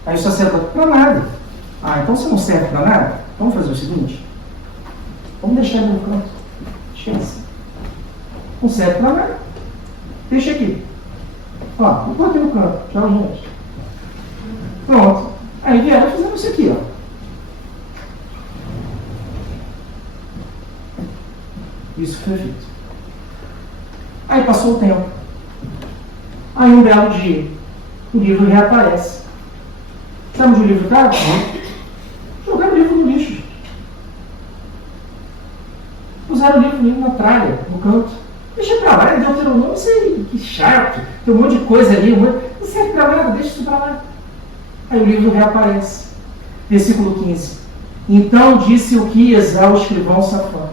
Aí o sacerdote, para nada. Ah, então você não serve para nada? Vamos fazer o seguinte. Vamos deixar ele no canto. Esquece. Não serve para nada. Deixa aqui. Ó, eu botei no canto. Tchau, gente. Pronto. Aí vieram fazendo isso aqui, ó. Isso foi feito. Aí passou o tempo. Aí um belo dia, o livro reaparece. Sabe onde o livro estava? Jogaram o livro no lixo. Puseram o livro na tralha, no canto. Deixa pra lá, Deuteronômio, isso aí, que chato. Tem um monte de coisa ali, não serve pra nada, deixa isso pra lá. Aí o livro reaparece. Versículo 15. Então disse Uquias ao escrivão Safã: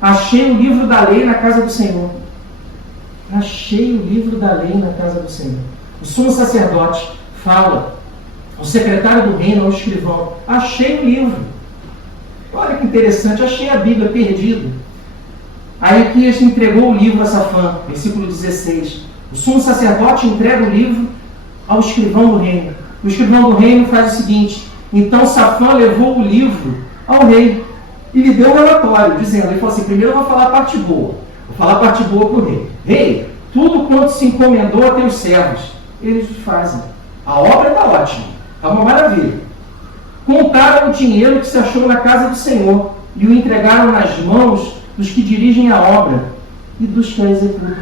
achei o livro da lei na casa do Senhor. Achei o livro da lei na casa do Senhor. O sumo sacerdote fala, o secretário do reino ao escrivão: achei o livro. Olha que interessante, achei a Bíblia perdida. Aí Uquias entregou o livro a Safã, versículo 16. O sumo sacerdote entrega o livro ao escrivão do reino. O escrivão do reino faz o seguinte: então Safã levou o livro ao rei e lhe deu um relatório, dizendo, ele falou assim, primeiro eu vou falar a parte boa. Vou falar a parte boa para o rei. Rei, tudo quanto se encomendou a teus servos, eles fazem. A obra está ótima, está uma maravilha. Contaram o dinheiro que se achou na casa do Senhor e o entregaram nas mãos dos que dirigem a obra e dos que a executam.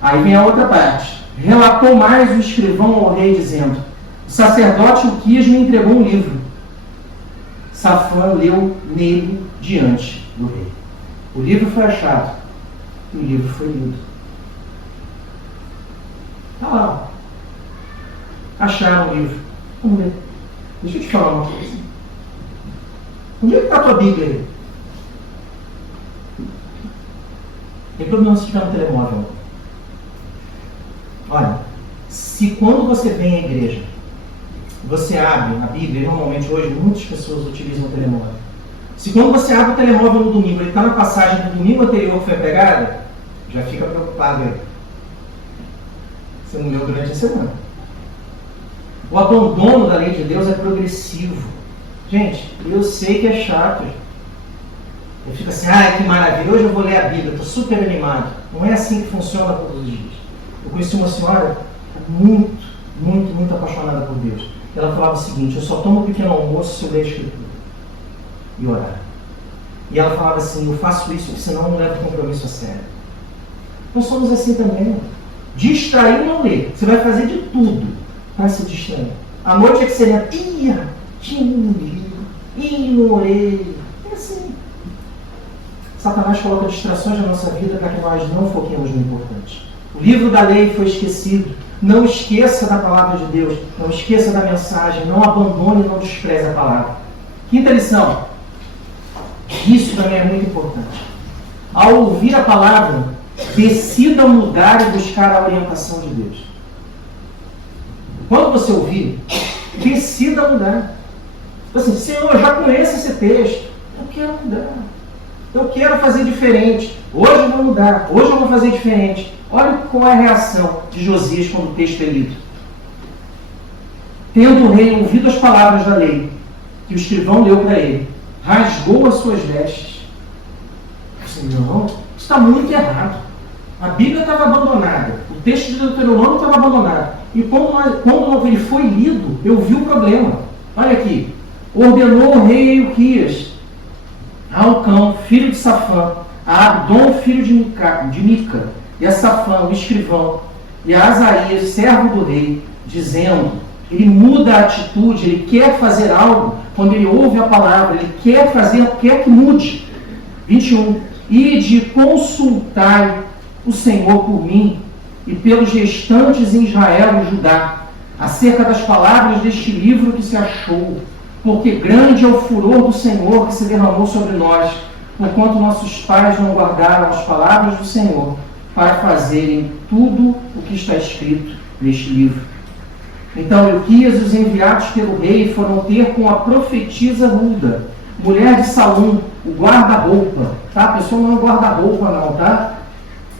Aí vem a outra parte. Relatou mais o escrivão ao rei, dizendo, o sacerdote Uquias me entregou um livro. Safã leu nele diante do rei. O livro foi achado e o livro foi lido. Está lá. Acharam o livro. Vamos ler. Deixa eu te falar uma coisa. Onde é que está a tua Bíblia aí? Tem problema se ficar no telemóvel. Olha, se quando você vem à igreja, você abre a Bíblia, normalmente hoje muitas pessoas utilizam o telemóvel. Se quando você abre o telemóvel no domingo, ele está na passagem do domingo anterior que foi pregada, já fica preocupado aí. Você não leu durante a semana. O abandono da lei de Deus é progressivo. Gente, eu sei que é chato. Eu fico assim, que maravilha, hoje eu vou ler a Bíblia, estou super animado. Não é assim que funciona todos os dias. Eu conheci uma senhora muito apaixonada por Deus. Ela falava o seguinte, eu só tomo um pequeno almoço se eu ler a Escritura e orar. E ela falava assim, eu faço isso porque senão eu não levo o compromisso a sério. Nós somos assim também. Distrair não ler. Você vai fazer de tudo para se distrair. À noite é que você lembra, tinha um livro, não orei. É assim. Satanás coloca distrações na nossa vida para que nós não foquemos no importante. O livro da lei foi esquecido. Não esqueça da palavra de Deus. Não esqueça da mensagem. Não abandone e não despreze a palavra. Quinta lição. Isso também é muito importante. Ao ouvir a palavra, decida mudar e buscar a orientação de Deus. Quando você ouvir, decida mudar. Assim, Senhor, eu já conheço esse texto. Eu quero mudar. Eu quero fazer diferente. Hoje eu vou mudar. Hoje eu vou fazer diferente. Olha qual é a reação de Josias quando o texto é lido. Tendo o rei ouvido as palavras da lei, que o escrivão leu para ele, rasgou as suas vestes. Assim, não, isso está muito errado. A Bíblia estava abandonada. O texto de Deuteronômio estava abandonado. E quando ele foi lido, eu vi o problema. Olha aqui. Ordenou o rei Uquias a Alcão, filho de Safã, a Abdom, filho de Mica, e a Safã, o escrivão, e a Azarias, servo do rei, dizendo, ele muda a atitude, ele quer fazer algo, quando ele ouve a palavra, ele quer que mude. 21. ide consultai o Senhor por mim e pelos restantes em Israel e Judá, acerca das palavras deste livro que se achou, porque grande é o furor do Senhor que se derramou sobre nós, porquanto nossos pais não guardaram as palavras do Senhor para fazerem tudo o que está escrito neste livro. Então Ilquias e os enviados pelo rei foram ter com a profetisa Hulda, mulher de Salum, o guarda-roupa. Tá? A pessoa não é guarda-roupa não, tá?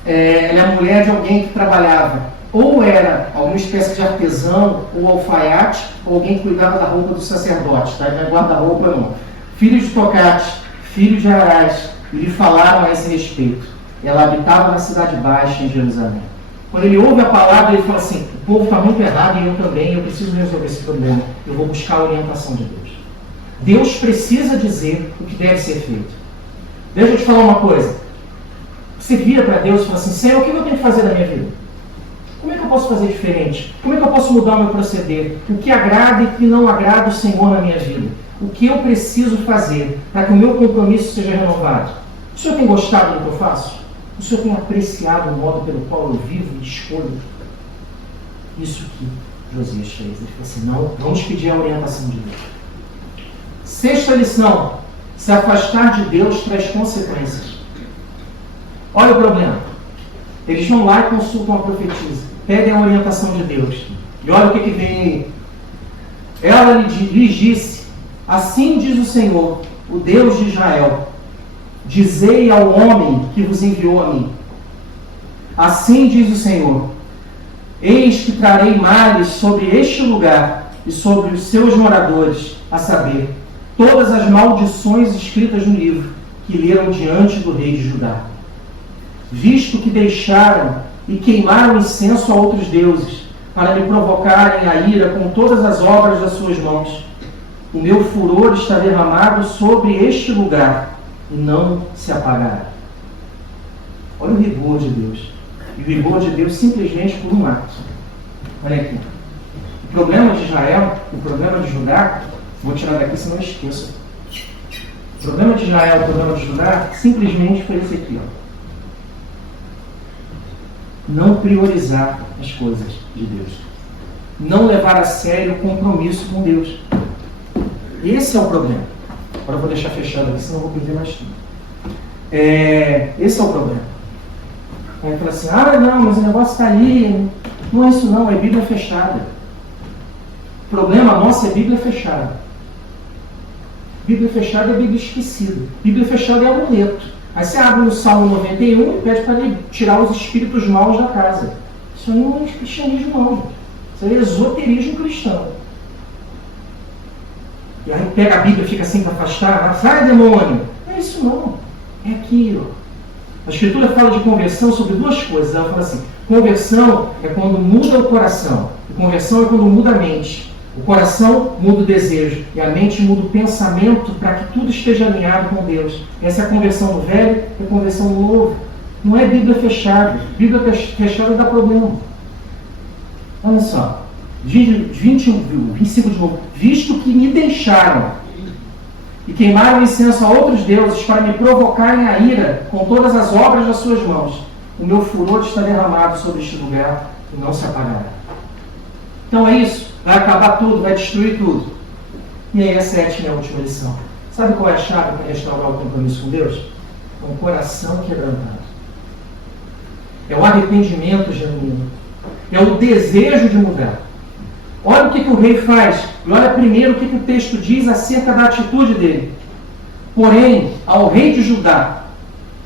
Ela é a mulher de alguém que trabalhava. Ou era alguma espécie de artesão, ou alfaiate, ou alguém que cuidava da roupa do sacerdote. Tá? Não é guarda-roupa não. Filho de Tocate, filho de Arás, e lhe falaram a esse respeito. Ela habitava na cidade baixa, em Jerusalém. Quando ele ouve a palavra, ele fala assim: o povo está muito errado e eu também, eu preciso resolver esse problema. Eu vou buscar a orientação de Deus. Deus precisa dizer o que deve ser feito. Deixa eu te falar uma coisa. Você vira para Deus e fala assim: Senhor, o que eu tenho que fazer na minha vida? Como é que eu posso fazer diferente? Como é que eu posso mudar o meu proceder? O que agrada e o que não agrada o Senhor na minha vida? O que eu preciso fazer para que o meu compromisso seja renovado? O Senhor tem gostado do que eu faço? O Senhor tem apreciado o modo pelo qual eu vivo e escolho? Isso que Josias fez. Ele falou assim: não, vamos pedir a orientação de Deus. Sexta lição: se afastar de Deus traz consequências. Olha o problema. Eles vão lá e consultam a profetisa, pedem a orientação de Deus. E olha o que vem aí. Ela lhes disse: assim diz o Senhor, o Deus de Israel, dizei ao homem que vos enviou a mim. Assim diz o Senhor: eis que trarei males sobre este lugar e sobre os seus moradores, a saber, todas as maldições escritas no livro que leram diante do rei de Judá. Visto que deixaram e queimaram incenso a outros deuses, para me provocarem a ira com todas as obras das suas mãos, o meu furor está derramado sobre este lugar e não se apagará. Olha o rigor de Deus. E o rigor de Deus simplesmente por um ato. Olha aqui. O problema de Israel, o problema de Judá, vou tirar daqui senão eu esqueço. O problema de Israel, o problema de Judá, simplesmente foi esse aqui, ó. Não priorizar as coisas de Deus. Não levar a sério o compromisso com Deus. Esse é o problema. Agora eu vou deixar fechado aqui, senão eu vou perder mais tempo. Esse é o problema. Aí fala assim: ah, não, mas o negócio está ali. Não é isso não, é Bíblia fechada. O problema nosso é Bíblia fechada. Bíblia fechada é Bíblia esquecida. Bíblia fechada é amuleto. Aí você abre no Salmo 91 e pede para ele tirar os espíritos maus da casa. Isso aí não é cristianismo não, gente. Isso aí é esoterismo cristão. E aí pega a Bíblia e fica assim para afastar. Sai, demônio! Não é isso não. É aquilo. A Escritura fala de conversão sobre duas coisas. Ela fala assim: conversão é quando muda o coração. E conversão é quando muda a mente. O coração muda o desejo e a mente muda o pensamento para que tudo esteja alinhado com Deus. Essa é a conversão do velho e a conversão do novo. Não é Bíblia fechada. Bíblia fechada dá problema. Olha só. 25 de novo. Visto que me deixaram e queimaram incenso a outros deuses para me provocarem a ira com todas as obras das suas mãos, o meu furor está derramado sobre este lugar e não se apagará. Então é isso. Vai acabar tudo, vai destruir tudo. E aí a sétima e a última lição. Sabe qual é a chave para restaurar o compromisso com Deus? É um coração quebrantado. É o arrependimento genuíno. É o desejo de mudar. Olha o que o rei faz. E olha primeiro o que o texto diz acerca da atitude dele. Porém, ao rei de Judá,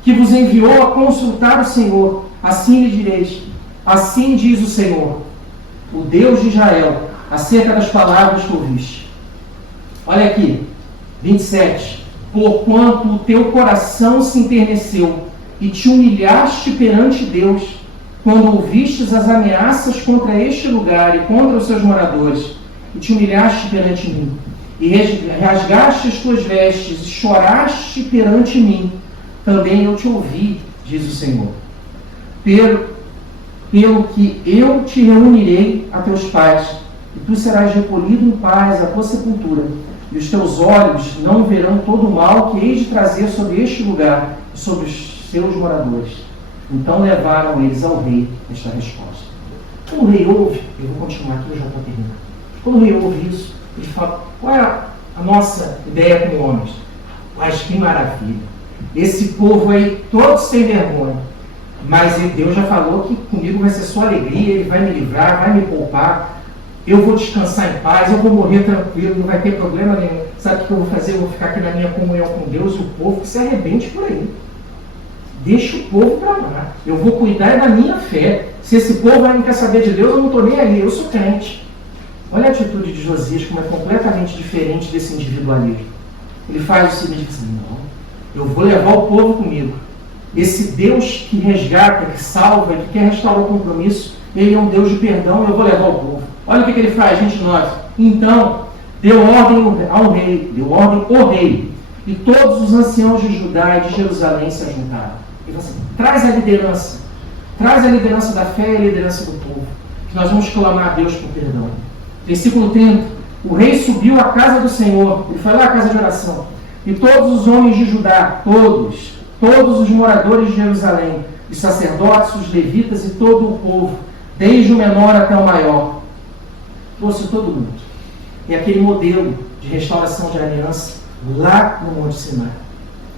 que vos enviou a consultar o Senhor, assim lhe direis: assim diz o Senhor, o Deus de Israel, acerca das palavras que ouviste. Olha aqui, 27. Porquanto o teu coração se enterneceu e te humilhaste perante Deus, quando ouvistes as ameaças contra este lugar e contra os seus moradores, e te humilhaste perante mim, e rasgaste as tuas vestes, e choraste perante mim, também eu te ouvi, diz o Senhor. Pelo que eu te reunirei a teus pais, e tu serás recolhido em paz à tua sepultura, e os teus olhos não verão todo o mal que hei de trazer sobre este lugar, sobre os seus moradores. Então levaram eles ao rei esta resposta. Quando o rei ouve, eu vou continuar aqui, eu já estou terminando. Quando o rei ouve isso, ele fala, qual é a nossa ideia como homens? Mas que maravilha! Esse povo aí, todos sem vergonha. Mas Deus já falou que comigo vai ser só alegria, Ele vai me livrar, vai me poupar. Eu vou descansar em paz, eu vou morrer tranquilo, não vai ter problema nenhum. Sabe o que eu vou fazer? Eu vou ficar aqui na minha comunhão com Deus e o povo que se arrebente por aí. Deixa o povo para lá. Eu vou cuidar da minha fé. Se esse povo aí não quer saber de Deus, eu não estou nem aí, eu sou crente. Olha a atitude de Josias, como é completamente diferente desse individualismo. Ele faz o seguinte, assim, não, eu vou levar o povo comigo. Esse Deus que resgata, que salva, que quer restaurar o compromisso, Ele é um Deus de perdão e eu vou levar o povo. Olha o que ele faz, 29. Então, deu ordem ao rei, e todos os anciãos de Judá e de Jerusalém se ajuntaram. Ele falou assim, traz a liderança da fé e a liderança do povo, que nós vamos clamar a Deus por perdão. Versículo 30, o rei subiu à casa do Senhor, ele foi lá à casa de oração, e todos os homens de Judá, todos os moradores de Jerusalém, os sacerdotes, os levitas e todo o povo, desde o menor até o maior, trouxe todo mundo. É aquele modelo de restauração de aliança lá no Monte Sinai.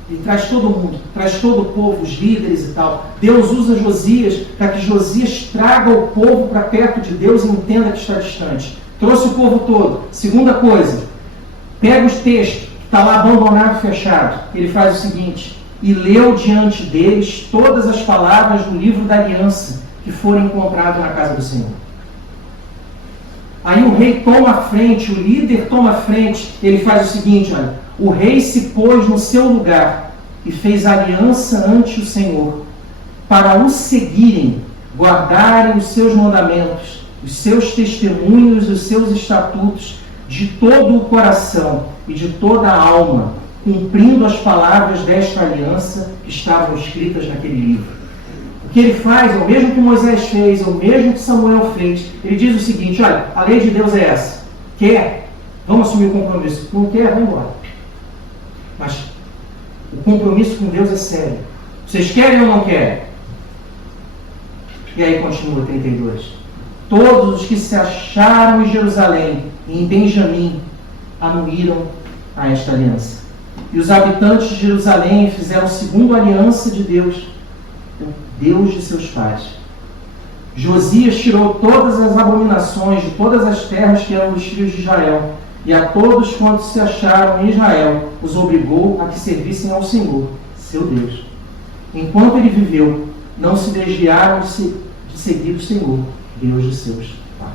Ele traz todo mundo, traz todo o povo, os líderes e tal. Deus usa Josias para que Josias traga o povo para perto de Deus e entenda que está distante. Trouxe o povo todo. Segunda coisa, pega os textos, que está lá abandonado e fechado. Ele faz o seguinte, e leu diante deles todas as palavras do livro da aliança que foram encontradas na casa do Senhor. Aí o rei toma a frente, o líder toma a frente, ele faz o seguinte, olha, o rei se pôs no seu lugar e fez aliança ante o Senhor, para o seguirem, guardarem os seus mandamentos, os seus testemunhos, os seus estatutos, de todo o coração e de toda a alma, cumprindo as palavras desta aliança que estavam escritas naquele livro. O que ele faz é o mesmo que Moisés fez, é o mesmo que Samuel fez. Ele diz o seguinte, olha, a lei de Deus é essa. Quer? Vamos assumir o compromisso. Não quer? Vai embora. Mas o compromisso com Deus é sério. Vocês querem ou não querem? E aí continua 32. Todos os que se acharam em Jerusalém e em Benjamim anuíram a esta aliança. E os habitantes de Jerusalém fizeram segundo a aliança de Deus, o Deus de seus pais. Josias tirou todas as abominações de todas as terras que eram dos filhos de Israel, e a todos quantos se acharam em Israel, os obrigou a que servissem ao Senhor, seu Deus. Enquanto ele viveu, não se desviaram de seguir o Senhor, Deus de seus pais.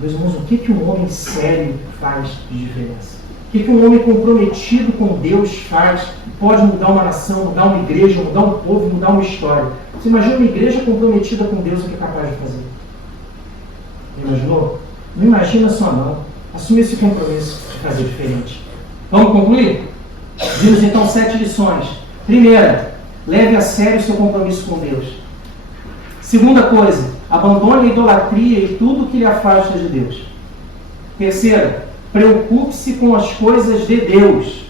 Meus irmãos, o que um homem sério faz de diferença? O que um homem comprometido com Deus faz que pode mudar uma nação, mudar uma igreja, mudar um povo, mudar uma história? Você imagina uma igreja comprometida com Deus, o que é capaz de fazer? Imaginou? Não imagina só não. Assumir esse compromisso de fazer diferente. Vamos concluir? Vimos então 7 lições. Primeira, leve a sério o seu compromisso com Deus. Segunda coisa, abandone a idolatria e tudo que lhe afasta de Deus. Terceira, preocupe-se com as coisas de Deus.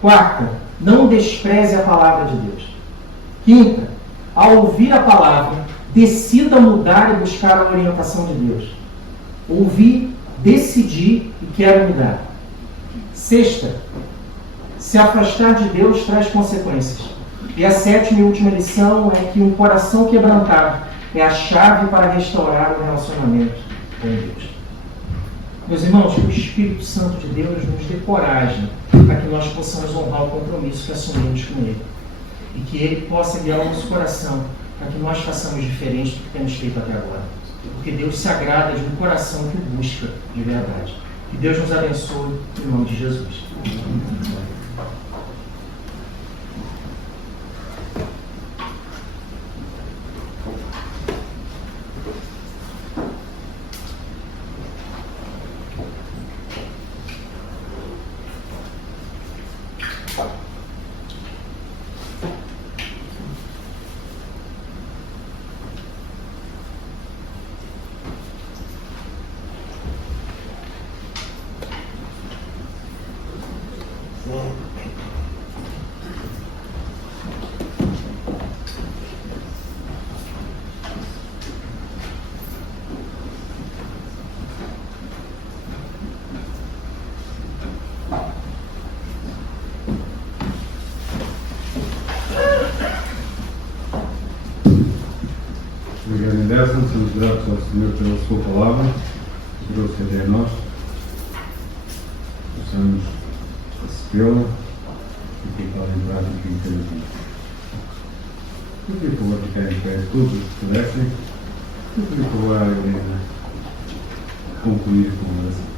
Quarta, não despreze a palavra de Deus. Quinta, ao ouvir a palavra, decida mudar e buscar a orientação de Deus. Ouvir, decidir e quero mudar. Sexta, se afastar de Deus traz consequências. E a sétima e última lição é que um coração quebrantado é a chave para restaurar o relacionamento com Deus. Meus irmãos, que o Espírito Santo de Deus nos dê coragem para que nós possamos honrar o compromisso que assumimos com Ele. E que Ele possa guiar o nosso coração para que nós façamos diferente do que temos feito até agora. Porque Deus se agrada de um coração que o busca de verdade. Que Deus nos abençoe em nome de Jesus. Obrigado, Anderson. Somos gratos ao Senhor pela sua palavra, que trouxe até nós. Possamos recebê-la e colocá-la em prática em cada dia. Eu queria falar de ficar em pé todos os que pudessem. Eu queria falar a igreja concluir com a oração.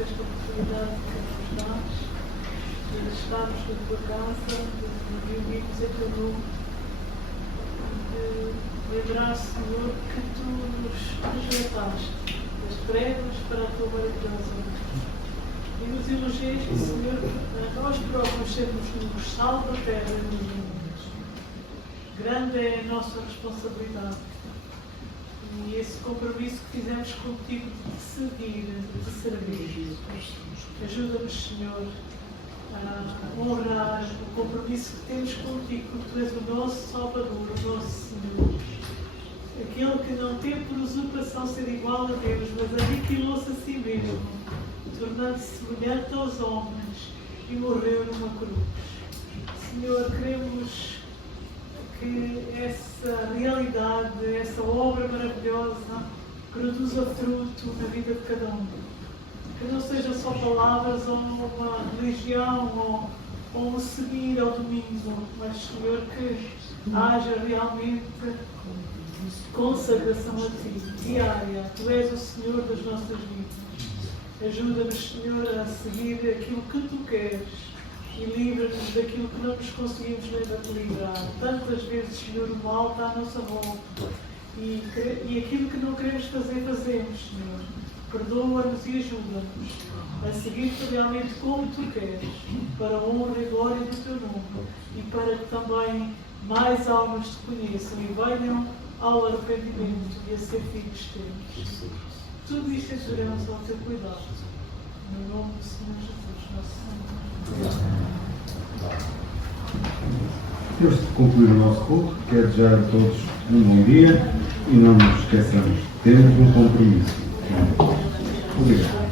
Esta oportunidade que nos dás de estarmos na tua casa, de reunirmos em teu nome, de lembrar, Senhor, que tu nos resgataste das trevas para a tua maravilhosa luz. E nos elogias, Senhor, a nós próprios sermos sal da terra e dos mundos. Grande é a nossa responsabilidade. E esse compromisso que fizemos contigo de te seguir, de te servir. Ajuda-nos, Senhor, a honrar o compromisso que temos contigo, porque tu és o nosso Salvador, o nosso Senhor. Aquele que não tem por usurpação ser igual a Deus, mas aniquilou-se a si mesmo, tornando-se semelhante aos homens e morreu numa cruz. Senhor, queremos que essa realidade, essa obra maravilhosa, produza fruto na vida de cada um. Que não sejam só palavras ou uma religião ou um seguir ao domingo, mas, Senhor, que haja realmente consagração a Ti, diária. Tu és o Senhor das nossas vidas. Ajuda-nos, Senhor, a seguir aquilo que Tu queres. E livra-nos daquilo que não nos conseguimos livrar. Tantas vezes, Senhor, o mal está à nossa volta. E aquilo que não queremos fazer, fazemos, Senhor. Perdoa-nos e ajuda-nos a seguir-te realmente como Tu queres, para a honra e glória do Teu nome. E para que também mais almas Te conheçam e venham ao arrependimento e a ser filhos Teus. Tudo isto entregamos ao Teu cuidado. No nome do Senhor Jesus, nosso Senhor. Antes de concluir o nosso culto, quero desejar a todos um bom dia e não nos esqueçamos, temos um compromisso. Obrigado.